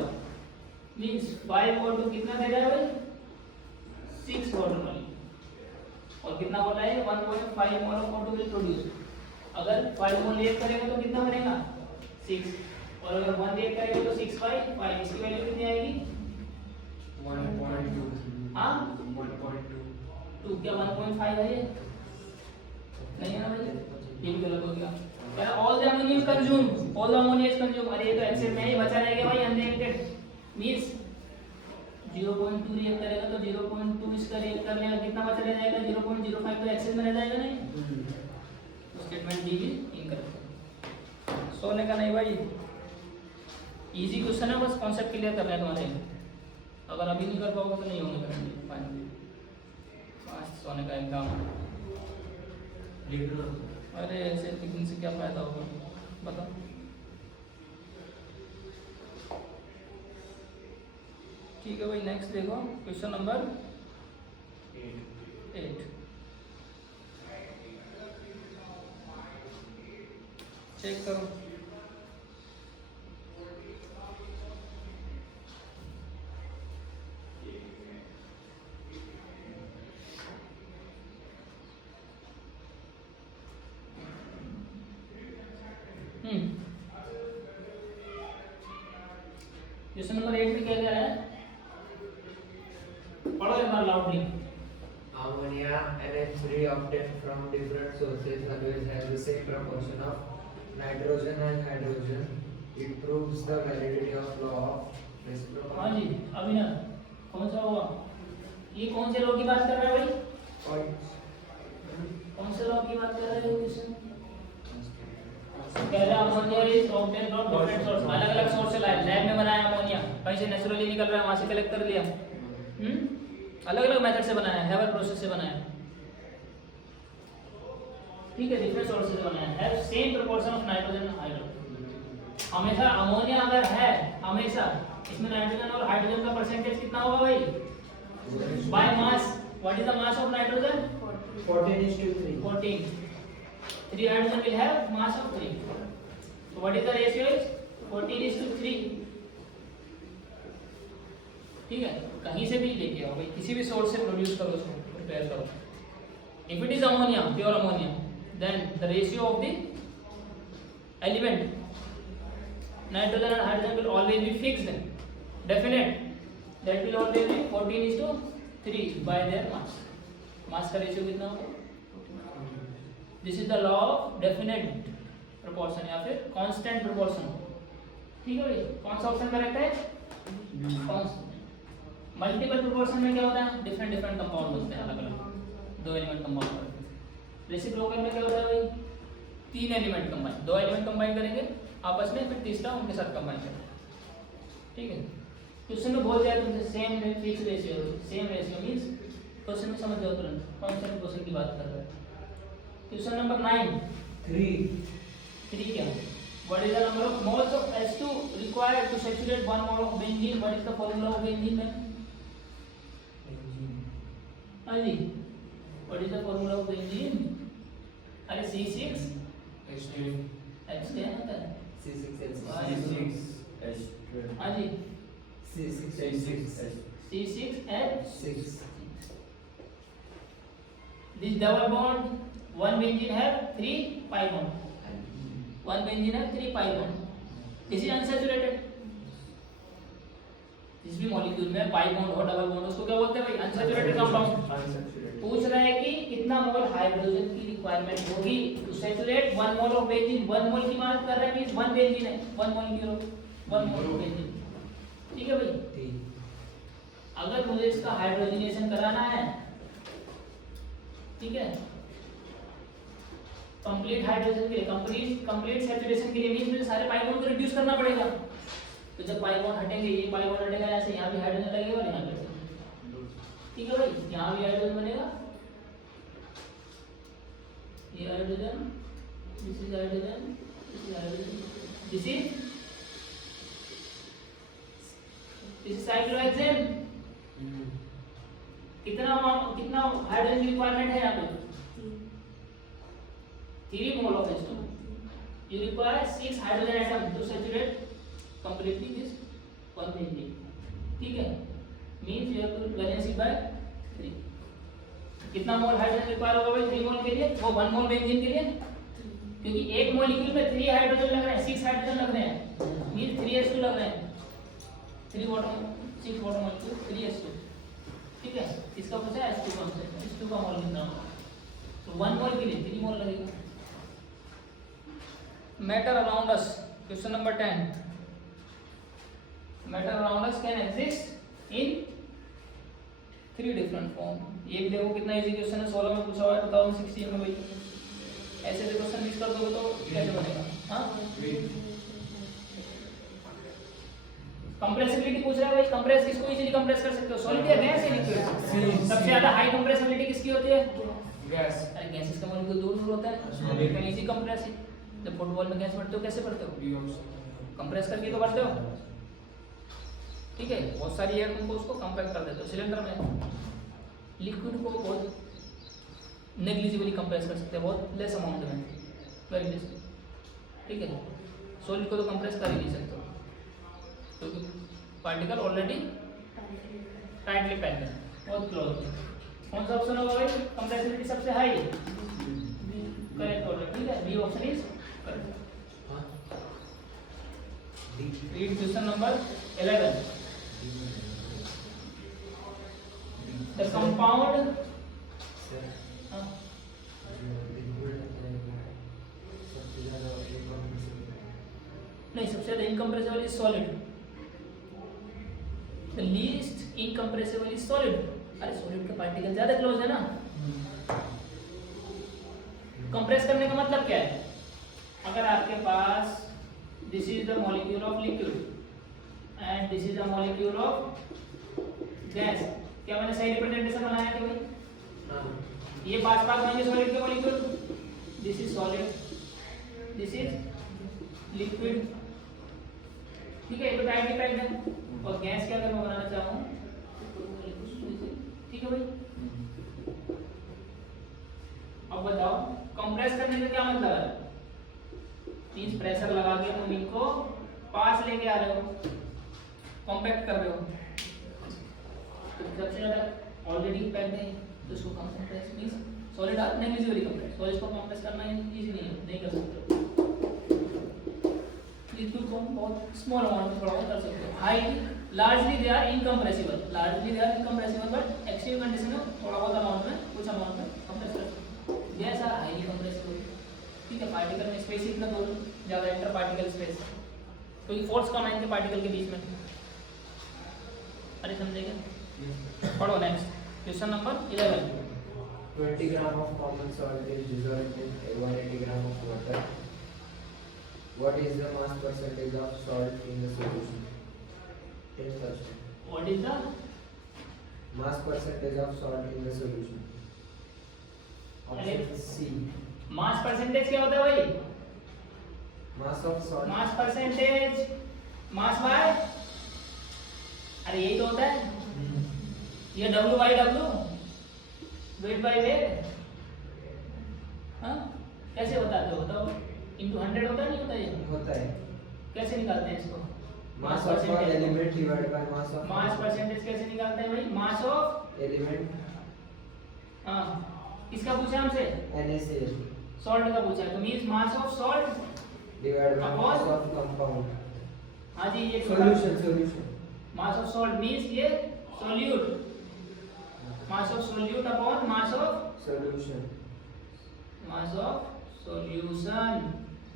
मींस 5 और 2 कितना दे रहा है भाई 6 वाटर मॉलिक्यूल, और कितना हो रहा है 1.5 mole of O2 will produce. अगर 5 मोल रिएक्ट करेगा तो कितना बनेगा 6, और अगर 1 रिएक्ट करेगा तो 6/5, इसकी वैल्यू कितनी आएगी 1.2 हां 1.2 2, क्या 1.5 है ये नहीं है ना भाई, ये भी गलत हो गया। कहना all the ammonia is consumed, all the ammonia is consumed, अरे ये तो एक्सेस में ही बचा रहेगा भाई अनरिएक्टेड, मींस 0.2 रिएक्ट करेगा तो 0.2 इसका रिएक्ट कर लेगा, कितना बचा रह जाएगा 0.05, तो एक्सेस में रह जाएगा नहीं, तो स्टेटमेंट डी भी इनकरेक्ट। सोने का नहीं भाई, इजी क्वेश्चन है, बस कॉन्सेप्ट क्लियर कर रहे हैं तुम्हारे, अगर अभी नहीं कर पाओगे तो नहीं होने करेंगे फाइनली। सोने का एग्जाम, अरे ऐसे लिखने से क्या फायदा होगा बताओ। ठीक है भाई, नेक्स्ट देखो क्वेश्चन नंबर 8। चेक करो, क्वेश्चन नंबर 8 में क्या कह रहा है, पढ़ो एक बार loudly. Ammonia NH3 obtained from different sources always has the same proportion of nitrogen and hydrogen. It proves the validity of law of reciprocity. हाँ जी अभिनव, कौन सा हुआ? ये कौन से लॉ की बात कर रहा है भाई? कौन से लॉ की बात कर रहे हो क्वेश्चन? कह रहा ammonia is obtain from different source, अलग अलग सोर्स से लाया, लैब में बनाया अमोनिया, कहीं से नेचुरली निकल रहा है वहां से कलेक्ट कर लिया, अलग अलग मेथड से बनाया, हैवर प्रोसेस से बनाया, ठीक है, डिफरेंट सोर्स से बनाया है, same proportion of nitrogen and hydrogen. हमेशा अमोनिया अगर है, हमेशा इसमें नाइट्रोजन और हाइड्रोजन का परसेंटेज कितना होगा भाई? By mass. What is the mass of nitrogen? 14:3. 14. 3 hydrogen will have mass of 3. So what is the ratio is 14:3. ठीक है, कहीं से भी लेके आओ भाई, किसी भी सोर्स से प्रोड्यूस करो, उसको प्रिपेयर करो। If it is ammonia, pure ammonia, then the ratio of the element nitrogen and hydrogen will always be fixed, definite. That will always be 14:3 by their mass. मास का रेशियो कितना होगा? This is the law of definite proportion या फिर constant proportion. ठीक है भाई, कौन सा ऑप्शन करेक्ट है? कांस्टेंट। मल्टीपल प्रोपोर्शन में क्या होता है? डिफरेंट डिफरेंट कंपाउंड होते हैं, अलग अलग 2 एलिमेंट कंपाउंड। रेसिप्रोकल में क्या होता है भाई? 3 एलिमेंट कंबाइन, 2 एलिमेंट कंबाइन करेंगे आपस में, फिर तीसरा उनके साथ कंबाइन करेंगे। ठीक है, क्वेश्चन में बोल दिया तुमसे same fix ratio, same ratio means question में समझ जाओ तुरंत कौन से क्वेश्चन की बात कर रहा है। क्वेश्चन नंबर 9 3 क्या? What is the number of moles of H2 required to saturate 1 mole of benzene? What is the formula of benzene में? हां जी, what is the formula of benzene? अरे C6H10 होता है, C6H12. हां जी, C6H6. C6H6. This double bond, one benzene have 3 pi bond. One benzene have 3 pi bond. This is unsaturated. जिस भी molecule में pi bond हो, डबल बॉन्ड, उसको क्या बोलते हैं भाई? Unsaturated compound. पूछ रहा है कि कितना मोल हाइड्रोजन की रिक्वायरमेंट होगी to saturate 1 mole of benzene. 1 mole की बात कर रहा है, मींस 1 बेंजीन है, 1 मॉलिक्यूल 1 मोल ऑफ बेंजीन। ठीक है भाई, अगर मुझे इसका हाइड्रोजनेशन कराना है, ठीक है, कंप्लीट हाइड्रोजन के लिए, कंप्लीट सैचुरेशन के लिए मींस मुझे सारे पाई बॉन्ड को रिड्यूस करना पड़ेगा। तो जब पाई बॉन्ड हटेंगे, ये पाई बॉन्ड हटेगा, ऐसे यहाँ भी हाइड्रोजन लगेगा और यहाँ पे, ठीक है भाई, यहाँ भी हाइड्रोजन बनेगा, ये hydrogen, this is hydrogen, this is hydrogen, this is cyclohexane. कितना हाइड्रोजन की रिक्वायरमेंट है यहाँ पे? 3 mole of H2. You require 6 hydrogen atom to saturate completely this one benzene. ठीक है, means you have to balance it by 3. कितना mole hydrogen require होगा भाई 3 मोल के लिए? वो 1 मोल बेंजीन के लिए, क्योंकि एक मॉलिक्यूल में 3 हाइड्रोजन लग रहे हैं, 6 हाइड्रोजन लग रहे हैं, मींस 3H2 लग रहे हैं, 3 वाटर 6 वाटर मॉलिक्यूल 3H2। ठीक है, इसका पूछा है H2 कौन सा है, H2 का मोल कितना होगा? तो 1 मोल के लिए 3 मोल लगेगा। Matter around us, question number 10। Matter around us can exist in 3 different form. ये भी देखो कितना इजी क्वेश्चन है, 16 में पूछा हुआ है 2016 में भाई। ऐसे ऐसे क्वेश्चन मिस कर दोगे तो कैसे बनेगा? हाँ, कंप्रेसिबिलिटी पूछ रहा है भाई, कंप्रेस किसको इजीली कंप्रेस कर सकते हो? सॉलिड या गैस या लिक्विड? सबसे ज्यादा हाई कंप्रेसिबिलिटी किसकी होती है? गैस। अरे गैसेस का मॉलिक्यूल दूर दूर होता है, लेकिन इजी कंप्रेस है। जब फुटबॉल में गैस भरते हो कैसे भरते हो? कंप्रेस करके तो भरते हो, ठीक है, बहुत सारी एयर तुमको उसको कंपैक्ट कर देते हो। सिलेंडर में लिक्विड को बहुत नेग्लिजिबली कंप्रेस कर सकते हैं, बहुत लेस अमाउंट में, वेरी लेस, ठीक है। सॉलिड को तो कंप्रेस कर ही नहीं सकते क्योंकि पार्टिकल ऑलरेडी टाइटली पैक्ड है, बहुत क्लोज है। कौन सा ऑप्शन होगा भाई? कंप्रेसिबिलिटी सबसे हाई, करेक्ट ऑर्डर, ठीक है, B option is correct. Read question number 11। The compound incompressible is solid. The least incompressible is solid. अरे solid के पार्टिकल ज्यादा क्लोज है ना. कंप्रेस करने का मतलब क्या है? अगर आपके पास this is the molecule of liquid and this is the molecule of gas. क्या मैंने सही रिप्रेजेंटेशन बनाया कि भाई? ये पास होंगे सॉलिड के molecule. This is solid, this is liquid. ठीक है, ये तो टाइप पैक्ड है. और गैस क्या अगर मैं बनाना चाहूँ, ठीक है भाई. अब बताओ कंप्रेस करने का क्या मतलब है? मींस प्रेशर लगा के तुम इनको पास लेके आ रहे हो, कॉम्पैक्ट कर रहे हो. तो सबसे ज्यादा ऑलरेडी पैक्ड है तो इसको compress means solid are negligibly compress. और इसको कंप्रेस करना इजी नहीं कर सकते. लिक्विड को बहुत स्मॉल अमाउंट में थोड़ा बहुत कर सकते हो. High largely they are incompressible, but extreme condition में थोड़ा बहुत अमाउंट में, कुछ अमाउंट में कंप्रेस कर सकते हो. Gas are highly compressible. ठीक है, पार्टिकल में स्पेस इतना दो ज्यादा इंटर पार्टिकल स्पेस, क्योंकि फोर्स कम है इनके पार्टिकल के बीच में. अरे समझेगा? पढ़ो next question number 11. 20 gram of common salt is dissolved in 180 gram of water. What is the mass percentage of salt in the solution? 10%. What is the Mass percentage of salt in the solution. Option C. Mass percentage क्या होता है भाई? Mass of salt. Mass percentage mass by, अरे यही तो होता है. ये W by W, weight by wait. हाँ, कैसे बताते हो बताओ? इनटू 100 होता नहीं होता ये? होता है. कैसे निकालते हैं इसको? Mass of one element divided by mass of. Mass percentage कैसे निकालते हैं भाई? Mass of element. हाँ, किसका पूछा हमसे? NaCl सॉल्ट का पूछा है. तो means mass of salt divided by Upon? mass of compound. हाँ जी, ये Solution. Mass of salt means ये solute. Mass of solute upon mass of Solution solution.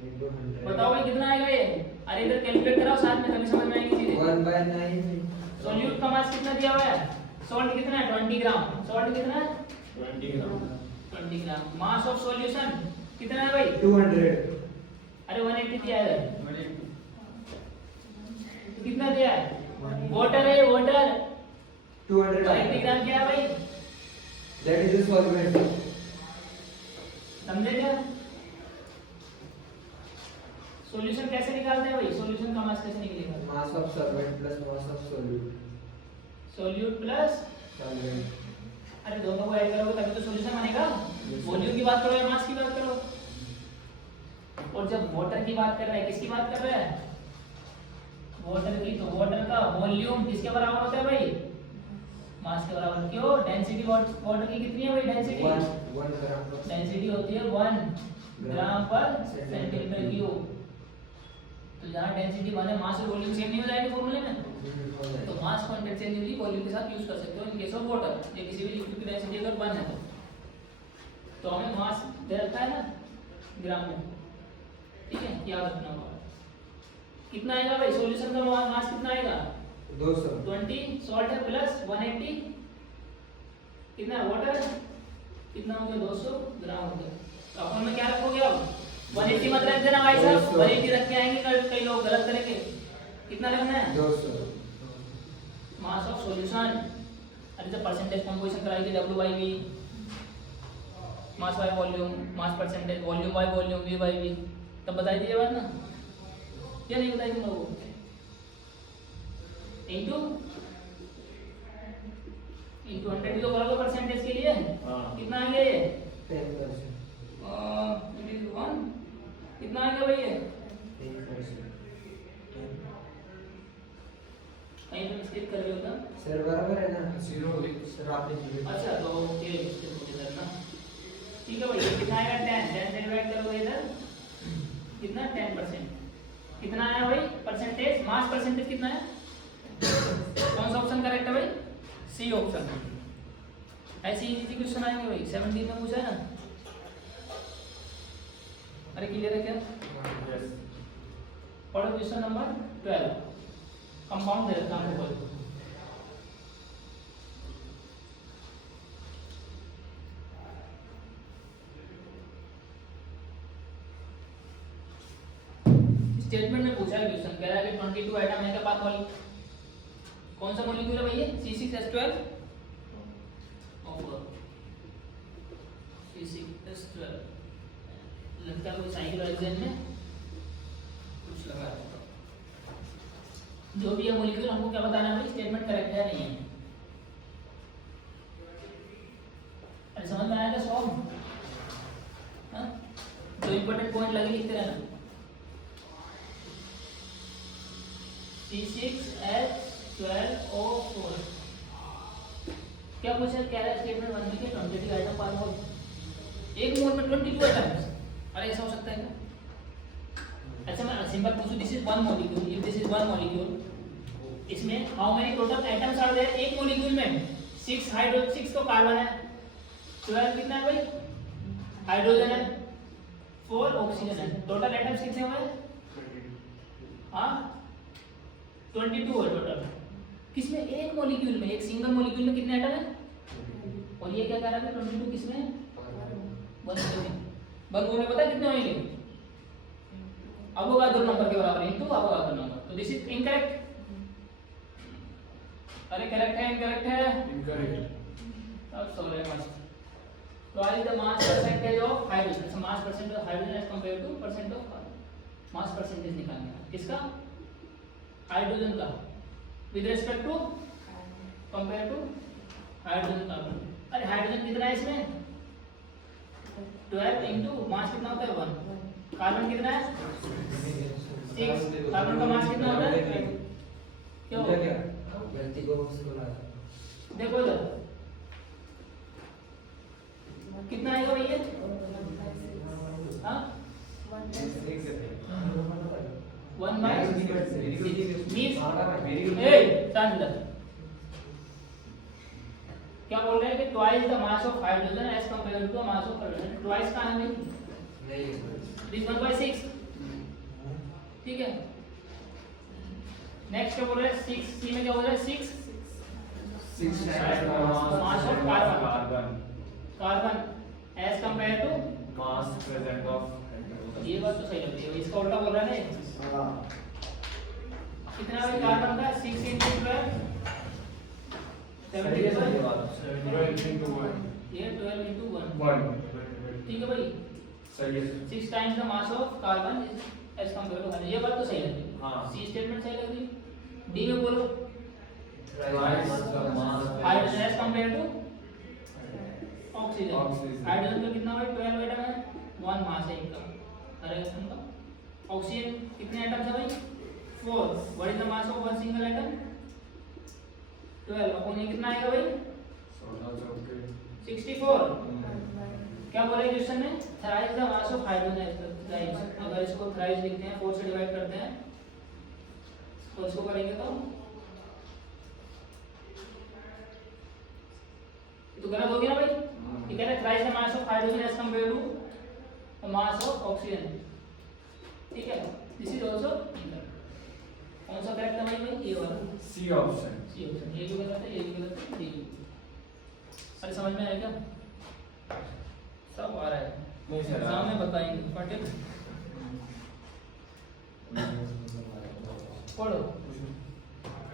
into 100. बताओ भाई कितना आएगा ये? अरे इधर कैलकुलेट कराओ साथ में, तभी समझ में आएगी चीजें. 1/9. सोल्यूट का मास कितना दिया हुआ है? सॉल्ट कितना है? 20 ग्राम. सॉल्ट कितना है? 20 ग्राम. मास ऑफ सॉल्यूशन कितना है भाई? 200. अरे 180 दिया है. कितना दिया है? वाटर है, वाटर 200. 180 ग्राम क्या है भाई? That is the solvent. समझे क्या? सॉल्यूशन कैसे निकालते हैं भाई? सॉल्यूशन का मास कैसे निकलेगा? Mass of solvent plus mass of solute. Solute plus, Solvent. अरे दोनों को ऐड करोगे तभी तो सॉल्यूशन बनेगा. वॉल्यूम की बात करो या मास की बात करो? और जब वाटर की बात कर रहा है, किसकी बात कर रहा है? वाटर की. तो वाटर का वॉल्यूम किसके बराबर होता है भाई? मास के बराबर. क्यों? डेंसिटी वाटर की कितनी है भाई? Density 1 gram per. डेंसिटी होती है 1 ग्राम पर सेंटीमीटर क्यूब. तो जहाँ डेंसिटी 1 है, मास और वॉल्यूम सेम नहीं हो जाएंगे फॉर्मूले में? तो मास को इंटरचेंजेबली वॉल्यूम के साथ यूज कर सकते हो इन केस ऑफ वाटर. या किसी भी लिक्विड की डेंसिटी अगर 1 है तो हमें मास दे रखा है ना ग्राम में. ठीक है, याद रखना होगा. कितना आएगा भाई सॉल्यूशन का मास? कितना आएगा? 200. 20 सॉल्ट है प्लस 180 कितना वाटर, कितना हो गया? 200 ग्राम हो गया. तो अपन में क्या रखोगे अब? 180 मत रख देना भाई साहब. 180 रख के आएंगे कई लोग गलत करेंगे. कितना रखना है? 200. Mass of solution. अरे जब परसेंटेज कंपोजिशन कराएंगे W by V, mass by volume, mass percentage, volume by volume, V by V, तब बताई दीजिए बात ना. क्या नहीं बताई तुम लोगों को? इनटू 100 तो बोला तो परसेंटेज के लिए कितना आ गया ये? 10%. It is 1. कितना आ गया भाई ये? 10%. कहीं पे मिस्टेक कर रहे हो क्या? सर बराबर है ना? 0 सर आपने जीरो. अच्छा तो ये मिस्टेक हो गया ना. ठीक है भाई, ये कितना आएगा? 10 से डिवाइड करोगे इधर कितना? 10%. कितना आया भाई परसेंटेज? मास परसेंटेज कितना है? कौन सा ऑप्शन करेक्ट है भाई? C option. ऐसे इजी क्वेश्चन आएंगे भाई. 17 में पूछा है ना. अरे क्लियर है क्या? पढ़ो क्वेश्चन नंबर 12 कंपाउंड दे देता हूँ कोई स्टेटमेंट में पूछा है क्वेश्चन कह रहा है कि 22 आइटम है के पास मॉलिक्यूल कौन सा मॉलिक्यूल है भैया C6H12 और C6H12 लगता है कोई साइकिल एग्जाम में कुछ लगा है जो भी है मॉलिक्यूल हमको क्या बताना है भाई स्टेटमेंट करेक्ट है नहीं है अरे समझ में आया क्या सॉल्व हां जो इंपॉर्टेंट पॉइंट लगे लिखते रहना C6H12O4 क्या पूछा कह रहा है स्टेटमेंट 1 में कि 22 आइटम पर मोल एक मोल में 22 आइटम्स अरे ऐसा हो सकता है क्या अच्छा मैं सिंपल पूछूं this is one molecule if this is one molecule इसमें how many total items are there एक मॉलिक्यूल में 6 हाइड्रोजन 6 तो कार्बन है 12 कितना है भाई हाइड्रोजन है 4 ऑक्सीजन है टोटल आइटम्स कितने हुए हां 22 है टोटल किसमें एक मॉलिक्यूल में एक सिंगल मॉलिक्यूल में कितने एटम है और ये क्या कह रहा है 22 किसमें वन में पता कितने होंगे अवोगाड्रो नंबर के बराबर इनटू अवोगाड्रो नंबर तो दिस इज इनकरेक्ट अरे करेक्ट है इनकरेक्ट है Incorrect. अब सॉरी मस्त तो I the mass percentage of hydrogen so mass percentage of hydrogen as compare to percent of carbon mass percentage निकालना है किसका हाइड्रोजन का with respect to compare to hydrogen carbon अरे हाइड्रोजन कितना है इसमें 12 इनटू मास कितना होता है 1 कार्बन कितना है 6 कार्बन का मास कितना होता है क्यों क्या गलती को उसको लगा देखो इधर कितना आएगा भैया हाँ 1 by क्या बोल रहे हैं कि twice the mass of hydrogen as compare to mass of hydrogen twice कहां है नहीं दिस 1/6 ठीक है नेक्स्ट क्या बोल रहे हैं 6 सी में क्या बोल रहे हैं 6 mass of carbon carbon as compare to Mass present of ये बात तो सही लग रही है इसका उल्टा बोल रहा है ना कितना है कार्बन का 6 into 12 Twelve into one. ये 12 into 1 One. ठीक है भाई सही है 6 times the mass of carbon is as compared to hydrogen ये बात तो सही लग रही है हाँ। सी स्टेटमेंट सही लग रही है डी में बोलो Twice the mass. Hydrogen as compare to oxygen Oxygen. हाइड्रोजन का कितना भाई 12 एटम है 1 मास है इनका हर एटम का ऑक्सीजन कितने एटम्स है भाई 4 what is the mass of one single atom 12 अपन ये कितना आएगा भाई So that's okay. 64 क्या बोला क्वेश्चन में thrice the mass of hydrogen thrice अगर इसको थ्राइस लिखते हैं 4 से डिवाइड करते हैं तो इसको करेंगे तो गलत हो गया ना भाई ये कह रहे thrice the mass of hydrogen as compare to the mass of oxygen ठीक है दिस इज आल्सो कौन सा करेक्ट है भाई ये वाला C option. सी ऑप्शन ये भी गलत है ये भी गलत है ये भी अरे समझ में आया क्या सब आ रहा है नहीं सर एग्जाम में बताएंगे पढ़े पढ़ो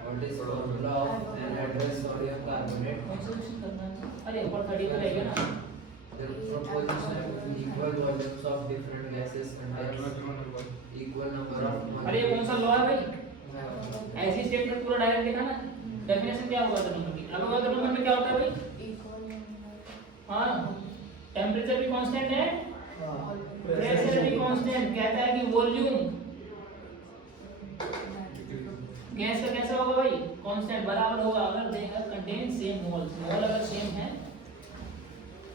What is formula of anhydrous sodium carbonate? कौन सा क्वेश्चन करना है अरे ऊपर 30 पे रहेगा ना The proposition equal volumes of different gases contains equal number of अरे ये कौन सा लॉ है भाई ऐसी स्टेटमेंट पूरा डायरेक्ट लिखा ना डेफिनेशन क्या होगा तो नंबर की अवोगाड्रो नंबर में क्या होता है भाई हां टेंपरेचर भी कांस्टेंट है प्रेशर भी कांस्टेंट कहता है कि वॉल्यूम गैस का कैसा होगा भाई कांस्टेंट बराबर होगा अगर दे हैव कंटेन सेम मोल मोल अगर सेम है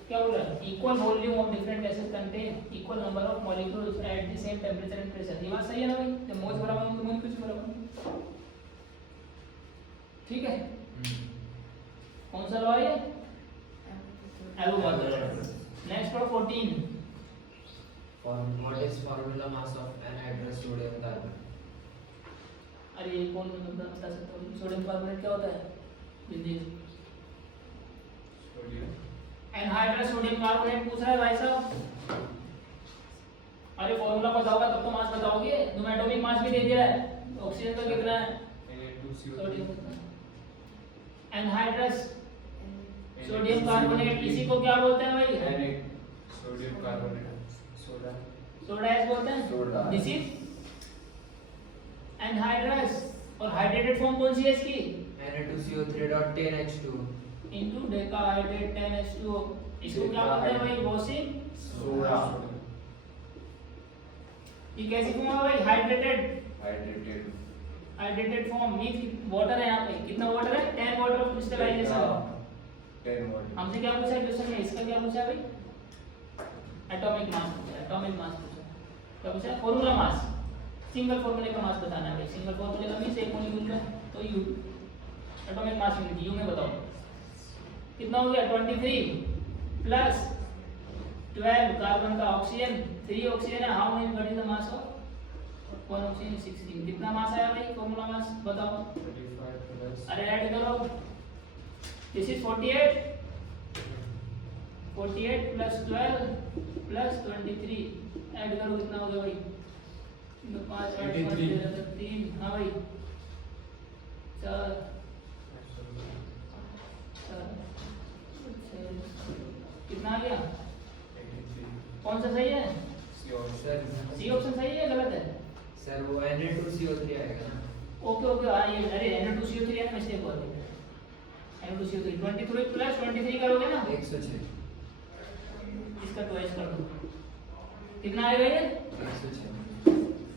क्या बोल रहा है equal volume of different gases contain equal number of molecules at the same temperature and pressure ये बात सही है ना भाई जब मोल्स बराबर होंगे तो मॉलिक्यूल्स बराबर ठीक है कौन सा लॉ है Avogadro next for 14 What is formula mass of anhydrous sodium carbonate? अरे ये कौन बता सकता हूँ? सोडियम कार्बोनेट क्या होता है? Bindis. Sodium anhydrous sodium carbonate पूछ रहा है भाई साहब। अरे फॉर्मूला पता होगा तब तो मास बताओगे। एटॉमिक मास भी दे दिया है। ऑक्सीजन का कितना है? सोडियम। एनहाइड्रस सोडियम कार्बोनेट, इसी को क्या बोलते हैं भाई? Sodium carbonate soda soda S बोलते हैं। सोडा। This is anhydrous. और हाइड्रेटेड फॉर्म कौन सी है इसकी? Na2CO3.10H2 into decahydrate 10H2O। इसको क्या बोलते हैं भाई? गॉसिप सोडा ये कैसी फॉर्म है भाई? Hydrated hydrated form means water है। यहाँ पे कितना वाटर है? 10 वाटर ऑफ क्रिस्टलाइजेशन। 10 वाट हमसे क्या पूछा है क्वेश्चन में? इसका क्या पूछा है भाई? एटॉमिक मास पूछा है। एटॉमिक मास पूछा है। क्या पूछा है? Formula mass. सिंगल फॉर्मूले का मास बताना है भाई। सिंगल फॉर्मूले का मींस एक मॉलिक्यूल का तो you. Atomic mass unit you में बताओ कितना हो गया? 23 प्लस 12 कार्बन का ऑक्सीजन 3 ऑक्सीजन है। How many what is the mass of 1 oxygen? 16। कितना मास आया भाई? फॉर्मूला मास बताओ। 35 प्लस अरे ऐड करो। This is 48 plus 12 plus 23 add करो कितना हो गया भाई? 5 8 3 हाँ भाई 4 कितना आ गया? 83 कौन सा सही है? सर सी ऑप्शन सही है गलत है? सर वो Na2CO3 आएगा ना। ओके ओके हाँ ये अरे Na2CO3 है मिस्टेक हो गई। Na2CO3 23 प्लस 23 करोगे ना 106 इसका ट्वाइस कर दो कितना आएगा ये? 106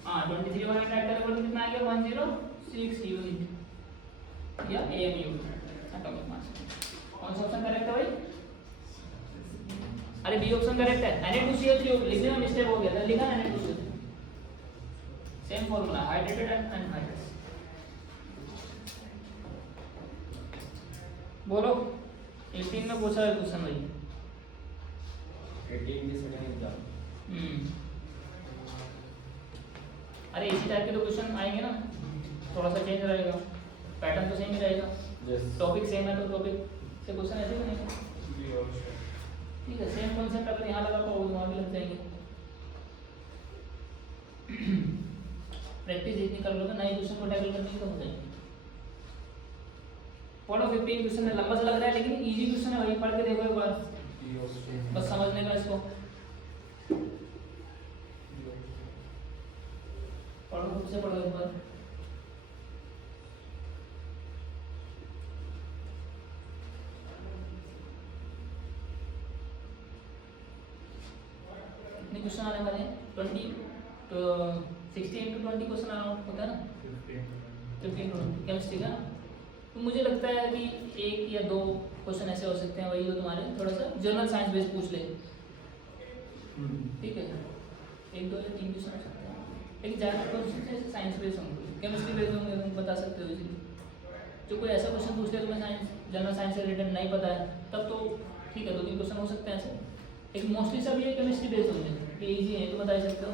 हाँ 23 और ऐड करोगे तो कितना आएगा? 106 यूनिट या AMU एटॉमिक मास। कौन सा ऑप्शन करेक्ट है भाई? अरे बी ऑप्शन करेक्ट है। Na2CO3 लिखने में मिस्टेक हो गया था। लिखा Na2CO3 same formula hydrated and anhydrated. बोलो 18 में पूछा है क्वेश्चन भाई। 18 की सेकंड एग्जाम अरे इसी टाइप के तो क्वेश्चन आएंगे ना। थोड़ा सा चेंज रहेगा पैटर्न तो सेम ही रहेगा। यस टॉपिक सेम है तो टॉपिक से क्वेश्चन ऐसे ही बनेंगे। ठीक है सेम कॉन्सेप्ट अगर यहाँ लगा तो वहाँ भी लग जाएंगे। प्रैक्टिस जितनी कर लोगे नए क्वेश्चन को टैकल करने की तो हो जाएंगे। पढ़ो 15 क्वेश्चन है। लंबा सा लग रहा है लेकिन इजी क्वेश्चन है भाई। पढ़ के देखो एक बार बस समझने का इसको। पढ़ो खुद से पढ़ो एक बार। कितने क्वेश्चन आने वाले हैं? 20 तो 60 into 20 क्वेश्चन आना होता है ना 15 केमिस्ट्री का। तो मुझे लगता है कि एक या दो क्वेश्चन ऐसे हो सकते हैं वही जो तुम्हारे थोड़ा सा जनरल साइंस बेस्ड पूछ ले। ठीक है 1 2 या 3 क्वेश्चन आ सकते हैं लेकिन ज़्यादा क्वेश्चन ऐसे साइंस बेस्ड होंगे केमिस्ट्री बेस्ड होंगे। तुम बता सकते हो इजीली। जो कोई ऐसा क्वेश्चन पूछ ले तुम्हें साइंस जनरल साइंस से रिलेटेड नहीं पता है तब तो ठीक है 2-3 क्वेश्चन हो सकते हैं ऐसे। लेकिन मोस्टली सब ये केमिस्ट्री बेस्ड होंगे। ये इजी है तो बता ही सकते हो।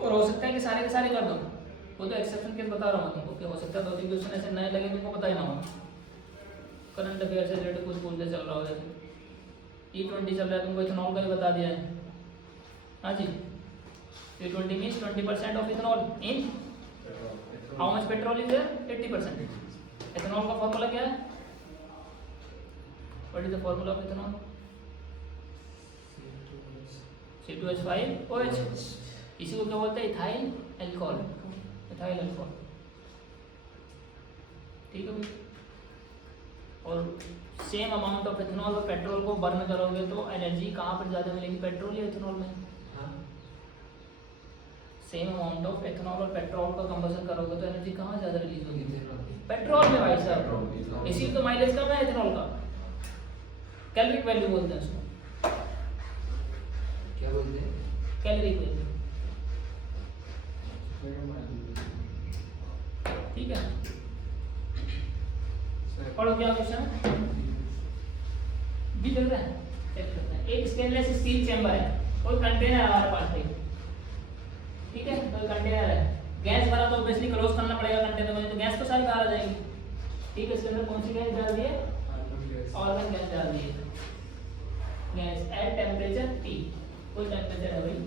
और हो सकता है कि सारे के सारे कर दो। वो तो एक्सेप्शन केस बता रहा हूँ तुमको कि हो सकता है 2-3 क्वेश्चन ऐसे नए लगे तुमको पता ही ना हो। करंट अफेयर से रिलेटेड कुछ बोलते चल रहा हो जैसे E20 चल रहा है तुमको इथेनॉल का ही बता दिया है। हाँ जी E20 means 20% of ethanol in how much petrol is there 80%। Ethanol का फॉर्मूला क्या है? What is the formula of ethanol? C2H5OH। इसी को क्या बोलते हैं? Ethyl alcohol. इथाइल अल्कोहल ठीक है भाई। और सेम अमाउंट ऑफ इथेनॉल और पेट्रोल को बर्न करोगे तो एनर्जी कहाँ पर ज़्यादा मिलेगी? पेट्रोल या इथेनॉल में? सेम अमाउंट ऑफ इथेनॉल और पेट्रोल का कंबशन करोगे तो एनर्जी कहाँ ज़्यादा रिलीज होगी? पेट्रोल में भाई साहब। इसी तो माइलेज कम है इथेनॉल का। कैलोरिक वैल्यू बोलते हैं उसको। क्या बोलते हैं? Caloric value. ठीक है पढ़ो क्या क्वेश्चन है? भी लग रहा है चेक करते हैं। एक स्टेनलेस स्टील चैम्बर है कोई कंटेनर हमारे पास है कोई कंटेनर है, गैस भरा तो ऑब्वियसली क्लोज करना पड़ेगा कंटेनर में, तो गैस तो सारी बाहर आ जाएगी। ठीक है, इसके अंदर कौन सी गैस डाल दी है? ऑर्गन गैस डाल दी है। गैस एट टेम्परेचर T, कोई टेम्परेचर है भाई,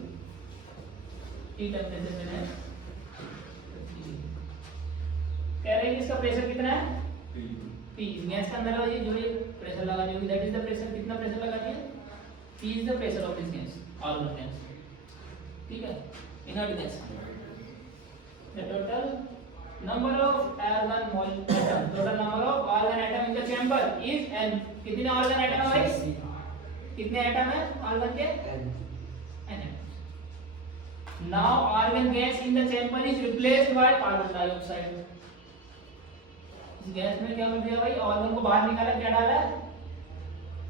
T टेम्परेचर में है। कह रहे हैं कि इसका प्रेशर कितना है? P। गैस के अंदर ये जो ये प्रेशर लगानी होगी, दैट इज द प्रेशर। कितना प्रेशर लगानी है? P is the pressure of this gas, organ gas. ठीक है, inert gas. The total number of organ atom, total number of organ atom in the chamber is n। कितने organ atom है भाई? कितने atom है organ के? n। Now organ gas in the chamber is replaced by carbon dioxide। इस gas में क्या कर दिया भाई? ऑर्गन को बाहर निकाला, क्या डाला?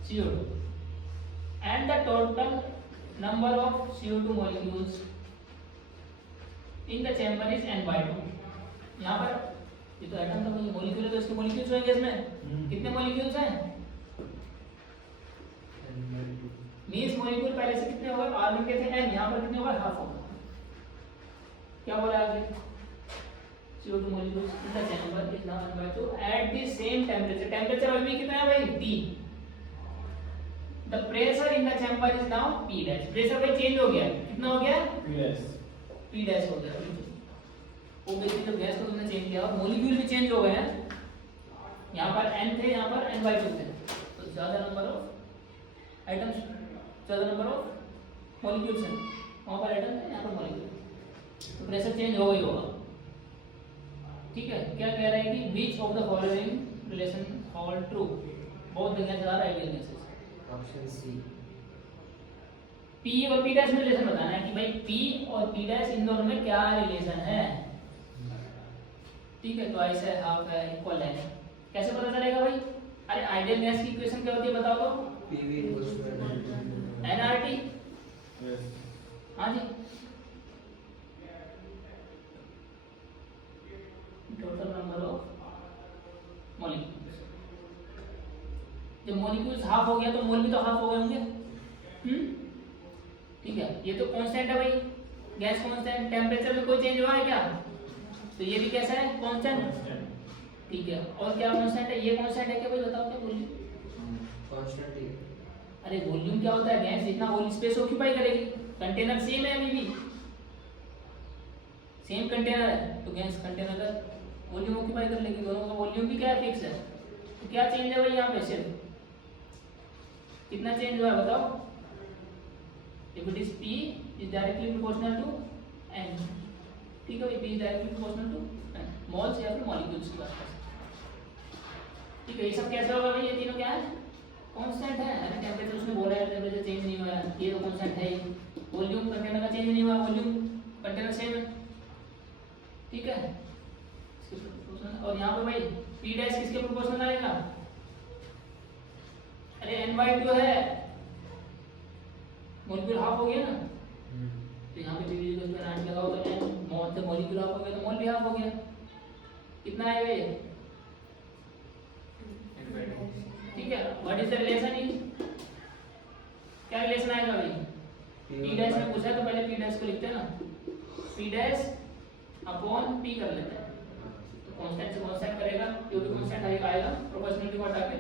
CO2। And the total number of CO2 molecules in the chamber is n/2। यहाँ पर ये तो एटम था, ये मॉलिक्यूल है, तो इसके मॉलिक्यूल्स होंगे इसमें। कितने मॉलिक्यूल्स हैं? मींस मॉलिक्यूल पहले से कितने होगा? ऑर्गन के थे n, यहाँ पर कितने होगा? हाफ होगा। क्या बोला आगे? CO2 molecules in the chamber is now n/2 at the same temperature। Temperature अभी कितना है भाई? T। The pressure in the chamber is now P dash। Pressure भाई चेंज हो गया, कितना हो गया? P dash हो गया। वो बेसिकली जो गैस को तुमने चेंज किया और मॉलिक्यूल भी चेंज हो गए हैं। यहाँ पर n थे, यहाँ पर n/2 थे, तो ज्यादा नंबर ऑफ एटम्स, ज्यादा नंबर ऑफ मॉलिक्यूल्स हैं। वहाँ पर एटम है, यहाँ पर मॉलिक्यूल, तो प्रेशर चेंज हो गई होगा। ठीक है, क्या कह रहे हैं कि which of the following relation hold true? बहुत गैस आ रहा है ideal gases. Option C. P और P डैश में रिलेशन बताना है कि भाई P और P डैश इन दोनों में क्या रिलेशन है। ठीक है, तो ऐसे हाफ है, इक्वल है, कैसे पता चलेगा भाई? अरे आइडियल गैस की इक्वेशन क्या होती है बताओ तो? PV = nRT। हाँ जी, टोटल नंबर ऑफ मॉलिक्यूल्स। जब मॉलिक्यूल्स हाफ हो गया तो मोल भी तो हाफ हो गए होंगे। ठीक है, ये तो कांस्टेंट है भाई, गैस कांस्टेंट। टेम्परेचर में कोई चेंज हुआ है क्या? तो ये भी कैसा है? कांस्टेंट। ठीक है, और क्या कांस्टेंट है? ये कांस्टेंट है क्या भाई? बताओ क्या वॉल्यूम? कांस्टेंट ही। अरे वॉल्यूम क्या होता है? गैस जितना वॉल्यूम स्पेस ऑक्यूपाई करेगी। कंटेनर सेम है, अभी भी सेम कंटेनर है, तो गैस कंटेनर का वॉल्यूम ऑक्यूपाई कर लेगी। दोनों का वॉल्यूम भी क्या है? फिक्स है। तो क्या चेंज है भाई यहाँ पे? सिर्फ कितना चेंज हुआ है बताओ? If it is P is directly proportional to n। ठीक है भाई, P is directly proportional to n, moles या फिर मॉलिक्यूल्स की बात कर सकते हैं। ठीक है, ये सब कैसे होगा भाई? ये तीनों क्या है? कांस्टेंट है। अरे टेम्परेचर उसने बोला है, टेम्परेचर चेंज नहीं हुआ है, ये तो कांस्टेंट है ही। वॉल्यूम कंटेनर का चेंज नहीं हुआ, वॉल्यूम कंटेनर सेम है। ठीक है, और यहाँ पे भाई P डैश किसके प्रोपोर्शनल आएगा? अरे n/2 है, मॉलिक्यूल हाफ हो गया ना, तो यहाँ पे PV को इसमें नाम लगाओ तो n मोल से मॉलिक्यूल हाफ हो गया तो मोल भी हाफ हो गया। कितना आएगा ये? ठीक है, what is the relation is? क्या रिलेशन आएगा भाई? P डैश में पूछा तो पहले P डैश को लिखते हैं ना, P डैश अपॉन P कर लेते हैं, तो कांस्टेंट से कांस्टेंट करेगा, जो भी कांस्टेंट आएगा प्रोपोर्शनलिटी को हटा के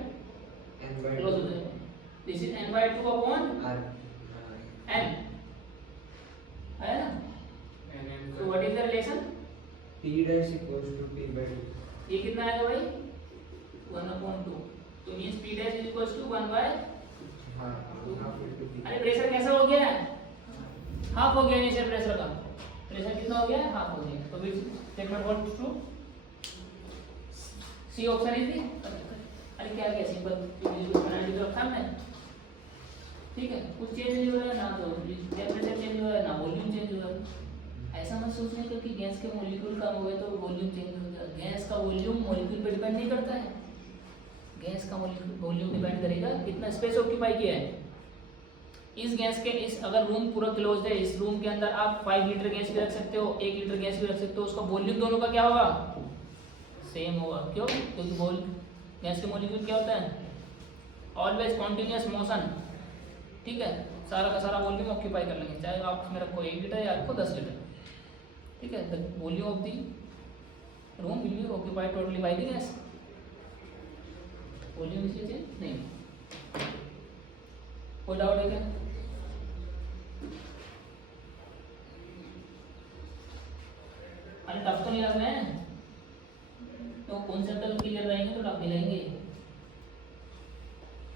क्लोज हो जाएगा। This is n/2 upon n है ना। So what is the relation? P dash equals to P/2। ये कितना आएगा भाई? 1/2। तो means P dash is equals to 1/2। अरे प्रेशर कैसा हो गया है? हाफ हो गया इनिशियल प्रेशर का। प्रेशर कितना हो गया है? हाफ हो गया। तो which statement holds true? C option is the. अरे क्या क्या सिंपल पेनल्टी तो रखा हमने। ठीक है, कुछ चेंज नहीं हो रहा है ना, तो टेम्परेचर चेंज हो रहा है ना वॉल्यूम चेंज हो रहा है। ऐसा मत सोचने का कि गैस के मॉलिक्यूल कम हो गए तो वॉल्यूम चेंज हो जाएगा। गैस का वॉल्यूम मॉलिक्यूल पे डिपेंड नहीं करता है। गैस का वॉल्यूम डिपेंड करेगा कितना स्पेस ऑक्यूपाई किया है। इस गैस के इस अगर रूम पूरा क्लोज्ड है, इस रूम के अंदर आप 5 लीटर गैस भी रख सकते हो, 1 लीटर गैस भी रख सकते हो, उसका वॉल्यूम दोनों का क्या होगा? सेम होगा। क्यों? क्योंकि गैस के मॉलिक्यूल क्या होता है? Always continuous motion. ठीक है, सारा का सारा वॉल्यूम ऑक्यूपाई कर लेंगे, चाहे आप उसमें रखो 1 लीटर या रखो 10 लीटर। ठीक है, the volume of the room will be occupied totally by the gas. Volume इसलिए चेंज नहीं, कोई डाउट है क्या? अरे टफ तो नहीं लग रहे हैं, तो कॉन्सेप्ट अगर क्लियर रहेंगे तो टफ मिलेंगे।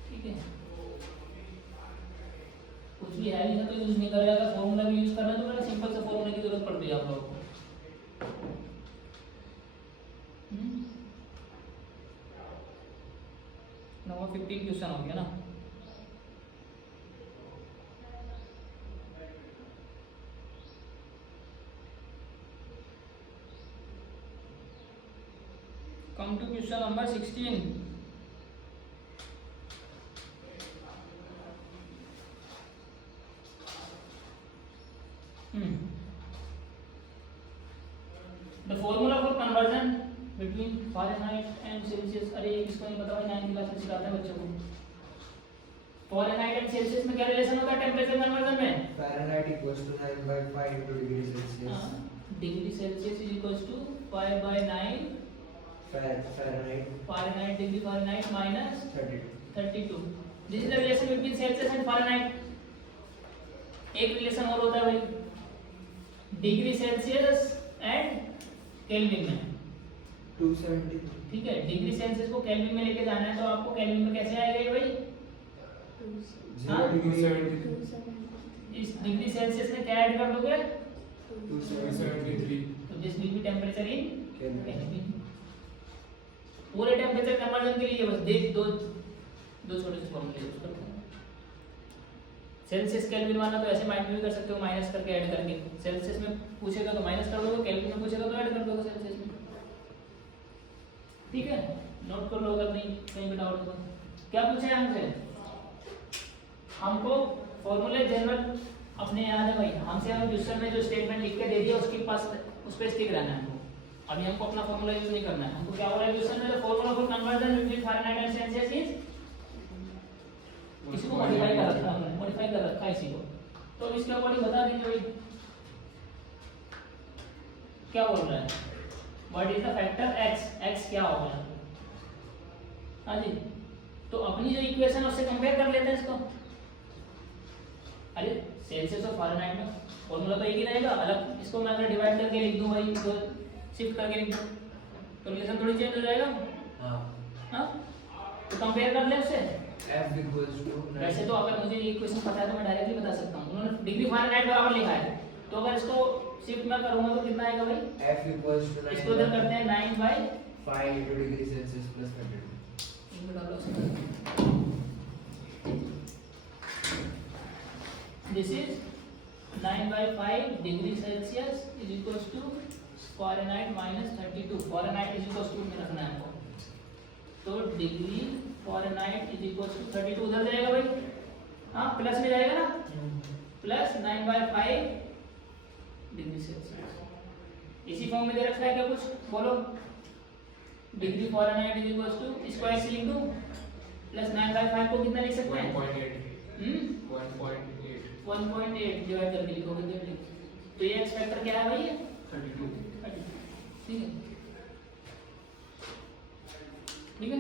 ठीक है, कुछ भी है नहीं तो यूज नहीं करेगा, अगर फॉर्मूला भी यूज करना है तो बड़ा सिंपल सा फॉर्मूला की जरूरत पड़ती है आप लोगों को। नंबर 15 क्वेश्चन हो गया ना। Come to question number 16. The formula for conversion between Fahrenheit and Celsius. अरे इसको नहीं पता भाई, 9th क्लास में सिखाते हैं बच्चों को। Fahrenheit and Celsius में क्या रिलेशन होता है टेम्परेचर कन्वर्जन में? Fahrenheit equals to 9/5 into degree Celsius. Degree Celsius is equals to 5/9 Fahrenheit degree Fahrenheit minus 32. This is the relation between Celsius and Fahrenheit. एक रिलेशन और होता है भाई, डिग्री सेल्सियस एंड केल्विन में 270. ठीक है, डिग्री सेल्सियस को केल्विन में लेके जाना है तो आपको केल्विन में कैसे आएगा ये भाई? 0 degree 273. इस डिग्री सेल्सियस में क्या ऐड कर दोगे? 273. तो this will be temperature in Kelvin. Kelvin. पूरे टेंपरेचर कन्वर्जन के लिए बस देख दो छोटे से फॉर्मूले यूज करते हैं। सेल्सियस केल्विन वाला तो ऐसे माइंड में भी कर सकते हो, माइनस करके ऐड करके। सेल्सियस में पूछेगा तो माइनस कर दोगे, केल्विन में पूछेगा तो ऐड कर दोगे सेल्सियस में। ठीक है, नोट कर लो अगर नहीं कहीं भी डाउट होगा। क्या पूछे हमसे? हमको फॉर्मूले जनरल अपने याद है भाई, हमसे हमें क्वेश्चन में जो स्टेटमेंट लिख के दे दिया उसके पास उस पर स्टिक रहना है हमको। अभी हमको अपना फॉर्मूला यूज नहीं करना है। हमको क्या हो रहा है क्वेश्चन में? The formula for conversion between Fahrenheit and Celsius is, इसको मॉडिफाई कर रखा है, मॉडिफाई कर रखा है इसी को। तो इसके अकॉर्डिंग बता दीजिए भाई क्या बोल रहा है। What is the factor x, x क्या होगा? हाँ जी, तो अपनी जो इक्वेशन उससे कंपेयर कर लेते हैं इसको। अरे सेल्सियस और फारेनहाइट में फॉर्मूला तो एक ही रहेगा, अलग इसको मैं अगर डिवाइड करके लिख दूं भाई, तो शिफ्ट करके लिख दूं तो रिलेशन थोड़ी चेंज हो जाएगा। हाँ, तो कंपेयर कर ले उससे। F equals to वैसे तो अगर मुझे ये क्वेश्चन पता है तो मैं डायरेक्टली बता सकता हूँ। उन्होंने डिग्री फारेनहाइट बराबर लिखा है, तो अगर इसको शिफ्ट में करूंगा तो कितना आएगा भाई? F equals to इसको इधर करते हैं 9/5 into degree Celsius plus 32. इनको डालो इसमें। This is 9/5 degree Celsius is equals to Fahrenheit minus 32। Fahrenheit is equals to में रखना है हमको, तो degree Fahrenheit is equals to 32 उधर जाएगा भाई। हाँ, प्लस में जाएगा ना, प्लस 9/5 डिग्री सेल्सियस। इसी फॉर्म में दे रखा है क्या कुछ? बोलो। Degree Fahrenheit is equals to, इसको ऐसे लिख दूं, प्लस 9/5 को कितना लिख सकते हैं? 1.8 डिवाइड करके लिखोगे तो ये एक्स फैक्टर क्या है भाई? 32. ठीक है, ठीक है।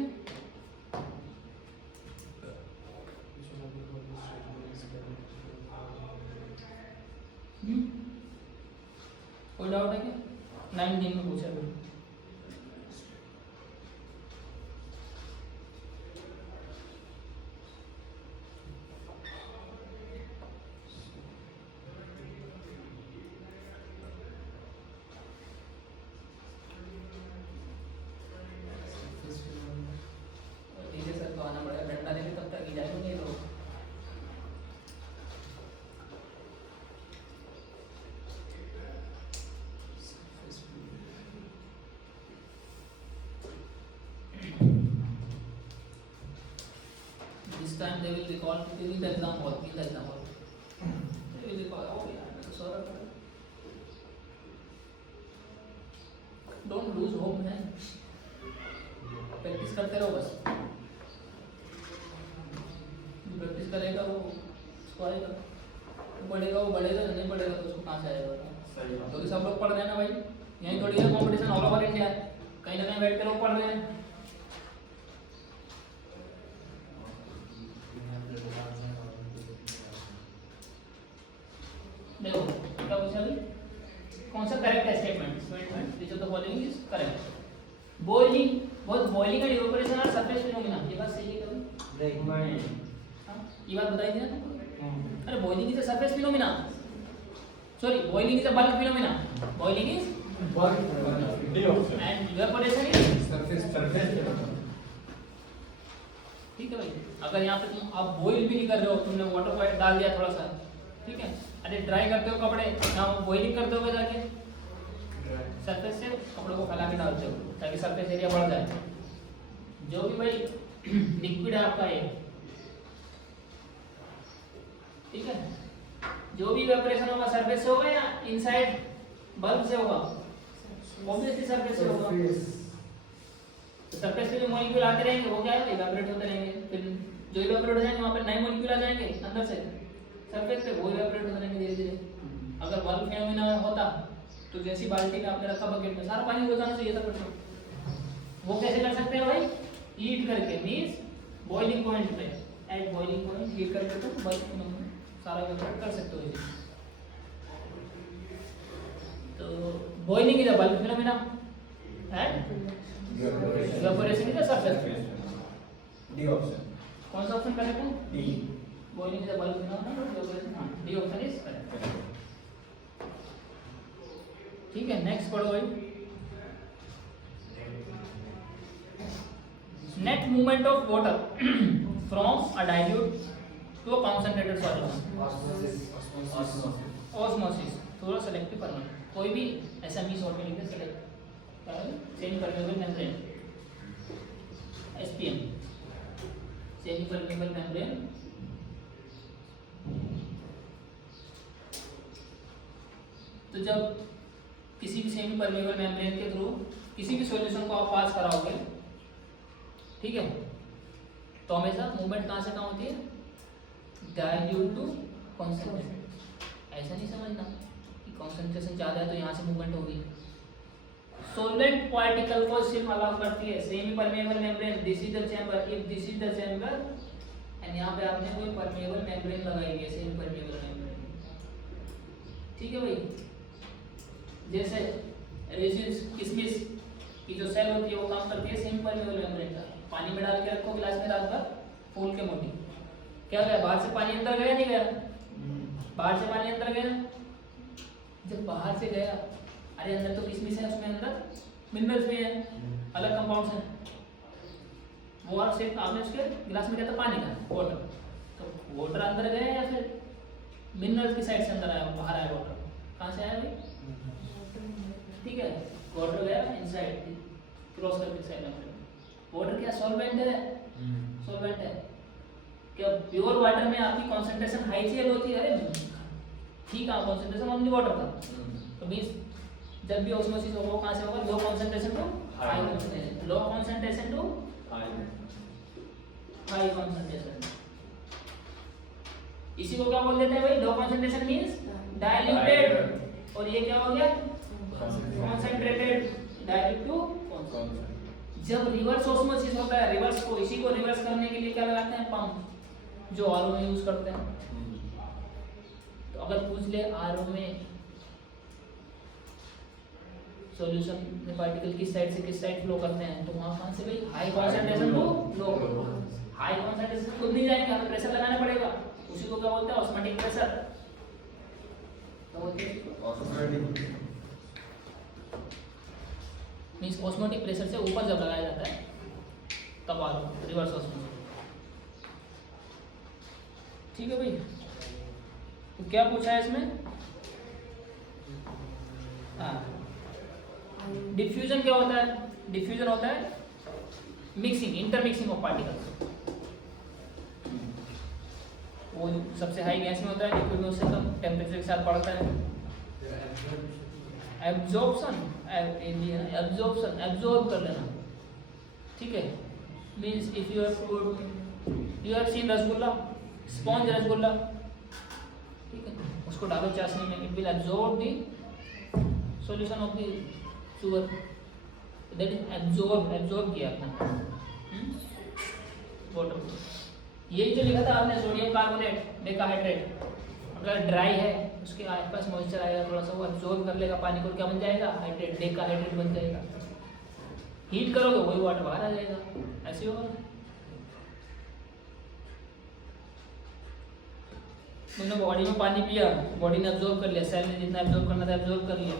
कोई डाउट है क्या? 9 दिन में पूछा था। धीरे सर तो आना पड़ेगा, डंडा लेके तब तक ही जाएंगे तो। This time they will recall in the exam hall, in the exam hall. They will recall, oh यार मैं तो सो रहा था। Don't lose hope man, practice करते रहो बस। प्रैक्टिस करेगा वो उसको आएगा, वो बढ़ेगा, वो बढ़ेगा, नहीं बढ़ेगा तो उसको कहाँ से आएगा? सही बात। क्योंकि सब लोग पढ़ रहे हैं ना भाई, यहीं थोड़ी है कंपटीशन, ऑल ओवर इंडिया है, कहीं ना कहीं बैठ के लोग पढ़ रहे हैं। देखो क्या पूछा अभी, कौन सा करेक्ट है statement, statement which of the following is correct. Boiling, बहुत boiling and evaporation are surface phenomena, ये बात सही है कभी? नहीं। हाँ, ये बात बताई थी ना तुमको? अरे boiling is a surface phenomena, sorry boiling is a bulk phenomena, boiling is D option. And evaporation is surface ठीक है भाई। अगर यहाँ पे तुम आप बॉईल भी नहीं कर रहे हो, तुमने वाटर को डाल दिया थोड़ा सा, ठीक है, अरे ड्राई करते हो कपड़े, यहाँ बॉइलिंग करते हो जाके सरफेस से कपड़ों को फैला के डालते हो ताकि सरफेस एरिया बढ़ जाए। जो भी भाई लिक्विड है आपका ये, ठीक है, जो भी इवेपोरेशन होगा सरफेस से होगा या इनसाइड बल्ब से होगा? ऑब्वियसली सरफेस से होगा। तो सरफेस पे जो मॉलिक्यूल आते रहेंगे वो क्या है, इवेपोरेट होते रहेंगे, फिर जो इवेपोरेट हो जाएंगे वहाँ पे नए मॉलिक्यूल आ जाएंगे अंदर से सरफेस पे, वो इवेपोरेट होते रहेंगे धीरे धीरे। अगर बल्ब फिनोमेना होता तो जैसी बाल्टी में आपने रखा बकेट में सारा पानी हो जाना चाहिए था फिर तो। वो कैसे कर सकते हैं भाई? हीट करके, मींस बॉइलिंग पॉइंट पे, एट बॉइलिंग पॉइंट हीट करके तो बल्ब फिनोमेना सारा इवेपोरेट कर सकते हो इसे। तो boiling is a bulk phenomena and evaporation is a surface. D option. कौन सा ऑप्शन करेक्ट है? D. Boiling is a bulk phenomena, evaporation, हां डी ऑप्शन इज करेक्ट। ठीक है, नेक्स्ट पढ़ो भाई। Net movement of water from a dilute to a concentrated solution, osmosis थोड़ा selective permanent, कोई भी एसएमई शॉर्ट में लिखते select semi permeable membrane, SPM, semi permeable membrane. तो जब किसी भी सेमी परमेबल मेम्ब्रेन के थ्रू किसी भी सॉल्यूशन को आप पास कराओगे, ठीक है, तो हमेशा मूवमेंट कहाँ से कहाँ होती है? Dilute to concentrate. ऐसा नहीं समझना कि कॉन्सेंट्रेशन ज़्यादा है तो यहाँ से मूवमेंट होगी। सॉल्वेंट पार्टिकल को सिर्फ अलाउ करती है semi permeable membrane, this is the chamber, if this is the chamber and यहाँ पे आपने कोई परमेबल मेम्ब्रेन लगाई है, सेमी परमेबल मेम्ब्रेन, ठीक है भाई। जैसे रेजिन्स, किशमिश की जो सेल होती है वो काम करती है सेमी परमेबल मेम्ब्रेन का। पानी में डाल के रखो गिलास में रात भर, फूल के मोटी, क्या गया बाहर से पानी अंदर गया नहीं गया? बाहर से पानी अंदर गया। जब बाहर से गया, अरे अंदर तो किशमिश है, उसमें अंदर मिनरल्स भी है, अलग कंपाउंड्स हैं, वो आप सिर्फ आपने उसके गिलास में क्या था? पानी का, वाटर। तो वाटर अंदर गया या फिर मिनरल्स की साइड से अंदर आया, बाहर आया वाटर? कहाँ से आया भाई? ठीक है, वाटर गया इनसाइड, क्रॉस करके साइड में। वाटर क्या सॉल्वेंट है? सॉल्वेंट है। क्या प्योर वाटर में आपकी कंसंट्रेशन हाई चाहिए होती है? अरे ठीक है, कंसंट्रेशन ओनली वाटर था, तो मींस जब भी ऑस्मोसिस होगा कहाँ से होगा? Low concentration to high concentration, low concentration to high concentration. इसी को क्या बोल देते हैं भाई? लो कंसंट्रेशन मींस डाइल्यूटेड, और ये क्या हो गया? Concentrated, dilute to concentrated. जब रिवर्स ऑस्मोसिस होता है, रिवर्स को, इसी को रिवर्स करने के लिए क्या लगाते हैं? पंप, जो आरओ में यूज करते हैं। तो अगर पूछ ले आरओ में सॉल्यूशन में पार्टिकल किस साइड से किस साइड फ्लो करते हैं, तो वहां कहां से भाई? High concentration to low. High concentration खुद नहीं जाएंगे, हमें प्रेशर लगाना पड़ेगा, उसी को क्या बोलते हैं? Osmotic pressure. Means osmotic pressure से ऊपर जब लगाया जाता है तब आरओ रिवर्स ऑस्मोसिस। ठीक है भाई, तो क्या पूछा है इसमें? हाँ, डिफ्यूजन क्या होता है? डिफ्यूजन होता है मिक्सिंग, इंटरमिक्सिंग ऑफ पार्टिकल्स। वो सबसे हाई गैस में होता है, लिक्विड में उससे कम टेम्परेचर के साथ बढ़ता है। एब्जॉर्प्शन, एब्जॉर्प्शन, एब्जॉर्ब कर लेना, ठीक है। Means if you have put, you have seen rasgulla, sponge rasgulla, ठीक है, उसको डालो चाशनी में, it will absorb the solution of the sugar, that is absorb किया आपने वाटर को। यही जो लिखा था आपने सोडियम कार्बोनेट डेकाहाइड्रेट, अगर ड्राई है उसके आसपास मॉइस्चर आएगा थोड़ा सा, वो एब्जॉर्ब कर लेगा पानी को, क्या बन जाएगा हाइड्रेट, डेकाहाइड्रेट बन जाएगा। हीट करोगे वही वाटर बाहर आ जाएगा, ऐसे होगा। तुमने बॉडी में पानी पिया, बॉडी ने एब्जॉर्ब कर लिया, सेल ने जितना एब्जॉर्ब करना था एब्जॉर्ब कर लिया।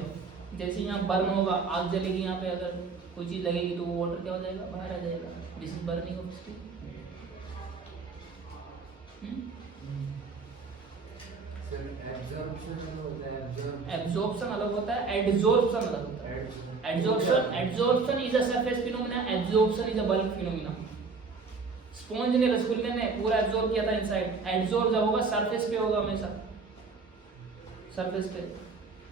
जैसे यहाँ बर्न होगा, आग जलेगी, यहाँ पे अगर कोई चीज़ लगेगी तो वो वाटर क्या हो जाएगा बाहर आ जाएगा। This is burning of steel. Absorption अलग होता है, एडजॉर्प्शन अलग होता है। Adsorption is a surface phenomena, absorption is a bulk phenomena. Sponge ने, रसगुल्ले ने पूरा एब्जॉर्ब किया था इनसाइड, एडजॉर्ब जब होगा सरफेस पे होगा, हमेशा सरफेस पे,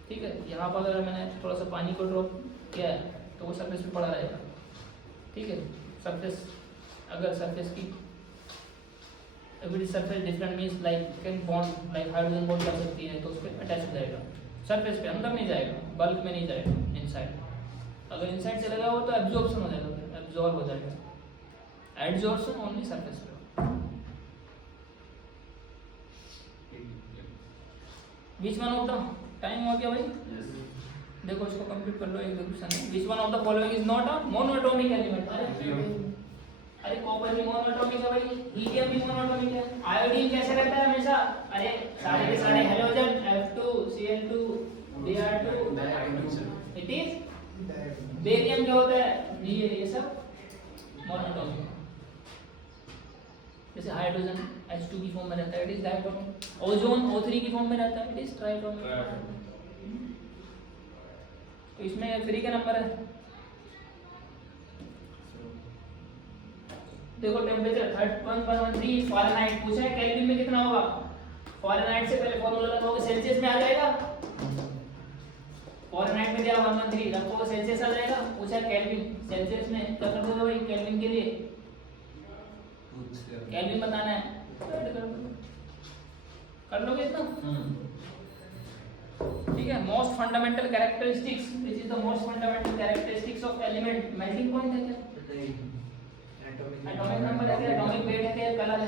ठीक है। यहाँ पर अगर मैंने थोड़ा सा पानी को ड्रॉप किया है तो वो सरफेस पे पड़ा रहेगा, ठीक है। सरफेस, अगर सरफेस की if it is surface different means like can bond like hydrogen bond कर सकती है तो उस पर अटैच हो जाएगा सरफेस पे, अंदर नहीं जाएगा, बल्क में नहीं जाएगा, इनसाइड। अगर इनसाइड से लगा हो तो एब्जॉर्प्शन हो जाएगा, फिर एब्जॉर्ब हो जाएगा। एडजॉर्प्शन ओनली सरफेस पे। Which one of the time हो गया भाई, देखो इसको कंप्लीट कर लो, एक दो क्वेश्चन है। Which one of the following is not a monoatomic element? अरे कॉपर भी मोनोएटॉमिक है भाई, हीलियम भी मोनोएटॉमिक है। आयोडीन कैसे रहता है हमेशा, अरे सारे के सारे halogen F2Cl2 Br2 it is. Barium क्या होता है, ये सब मोनोएटॉमिक। जैसे हाइड्रोजन H2 की फॉर्म में रहता है, it is diatomic. Ozone O3 की फॉर्म में रहता है, इट इज ट्राइटोमिक। तो इसमें 3 का नंबर है। देखो टेम्परेचर 3113 फ़ारेनहाइट पूछा है, केल्विन में कितना होगा। फ़ारेनहाइट से पहले फॉर्मूला लगाओगे सेल्सियस में आ जाएगा। फ़ारेनहाइट में दिया 113 रखोगे सेल्सियस आ जाएगा। पूछा है केल्विन, सेल्सियस में क्या कर दोगे भाई, केल्विन के लिए केल्विन बताना है, कर लोगे इतना, ठीक है। Most fundamental characteristics, which is the most fundamental characteristics of element. Melting point है क्या, एटॉमिक नंबर है क्या, एटॉमिक वेट है क्या, कलर है।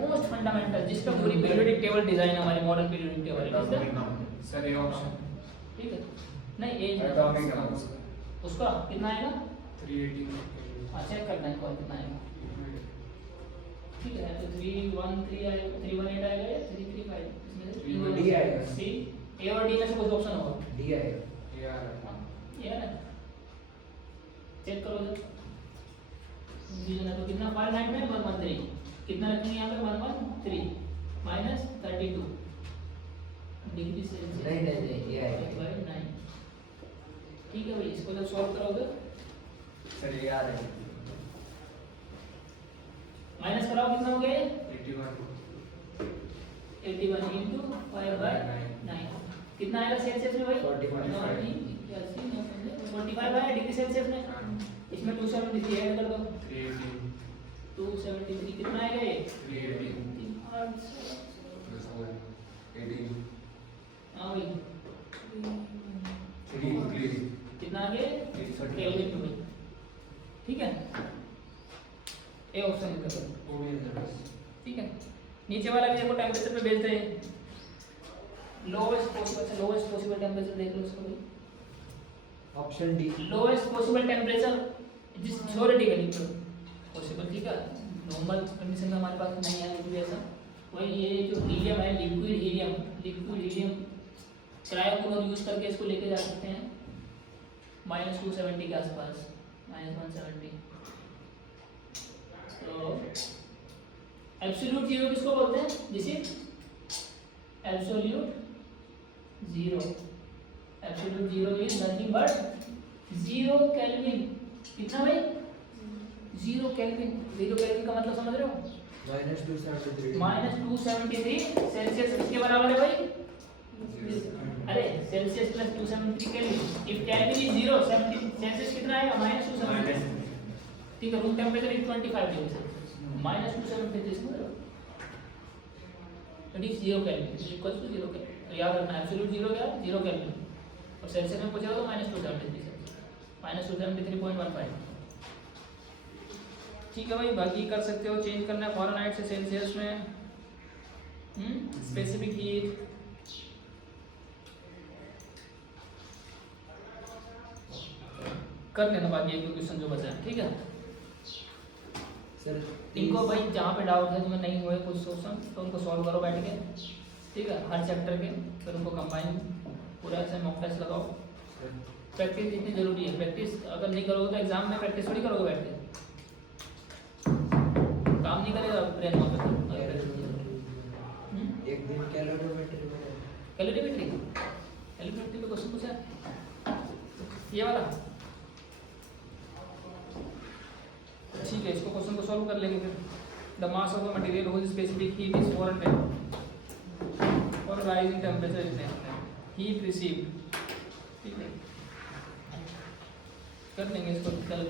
मोस्ट फंडामेंटल जिसका पूरी पीरियोडिक टेबल डिजाइन हमारी मॉडल पीरियोडिक टेबल सर ये ऑप्शन, ठीक है। नहीं ये एटॉमिक नंबर उसका कितना आएगा 318। हां चेक करना है कौन कितना आएगा, ठीक है। तो 313 आएगा, 318 आएगा या 335, इसमें डी आएगा। सी ए और डी में से कुछ ऑप्शन होगा, डी आएगा ये है ना, चेक करो जरा डिवीजन है तो कितना फ़ारेनहाइट में 113, कितना रखेंगे यहाँ पे 113 माइनस 32 डिग्री सेल्सियस, नहीं ये आएगा 9, ठीक है भाई। इसको जब सॉल्व करोगे सर ये आ रहा है माइनस कराओ, कितना हो गया ये 81 into 5/9 कितना आएगा सेल्सियस में भाई 45 है डिग्री सेल्सियस में। इसमें 273 ऐड कर दो, 273 कितना आएगा ये 18 हाँ भाई 3 कितना आ गया केल्विन में, ठीक है। ए ऑप्शन लिख दो, ठीक है। नीचे वाला भी देखो टेम्परेचर पे भेजते हैं, लोवेस्ट पॉसिबल टेम्परेचर देख लो उसको भाई। Option D lowest possible temperature जिस थ्योरेटिकली पॉसिबल, ठीक है। नॉर्मल कंडीशन में हमारे पास नहीं है कुछ ऐसा। वही ये जो हीलियम है, लिक्विड हीलियम क्रायोकूलर यूज करके इसको लेके जा सकते हैं -270 के आसपास, -170। तो एब्सोल्यूट जीरो किसको बोलते हैं, this is absolute zero. Absolute zero means nothing but 0 kelvin. कितना भाई 0 केल्विन। 0 केल्विन का मतलब समझ रहे हो, -273 सेल्सियस किसके बराबर है भाई, अरे Celsius plus 273 Kelvin. If Kelvin is 0 Celsius कितना आएगा -273, ठीक है। Room temperature is 25 degree Celsius, -273 समझ रहे हो, it is 0 Kelvin equals to 0 Kelvin. तो याद रखना एब्सोल्यूट जीरो क्या है 0 केल्विन। और सेल्सियस में पूछेगा तो -273 से -273.15। ठीक है भाई, बाकी कर सकते हो, चेंज करना है फ़ारेनहाइट से सेल्सियस में। स्पेसिफिक हीट कर लेना, बाकी एक दो क्वेश्चन जो बचा है, ठीक है। सर इनको भाई जहाँ पे डाउट है तुम्हें नहीं हुए कुछ क्वेश्चन तो उनको सॉल्व करो बैठ के, ठीक है, हर चैप्टर के, फिर उनको कंबाइन पूरा ऐसे मॉक टेस्ट लगाओ। प्रैक्टिस इतनी जरूरी है, प्रैक्टिस अगर नहीं करोगे तो एग्जाम में प्रैक्टिस थोड़ी करोगे बैठ के, काम नहीं करेगा ब्रेन वहाँ पे। एक दिन कैलोरीमेट्री में कैलोरीमेट्री में क्वेश्चन पूछा है ये वाला, ठीक है, इसको क्वेश्चन को सॉल्व कर लेंगे फिर। The mass of the material whose specific heat is 400 और राइजिंग टेम्परेचर इतने हीट रिसीव्ड, ठीक है, कर लेंगे इसको कल।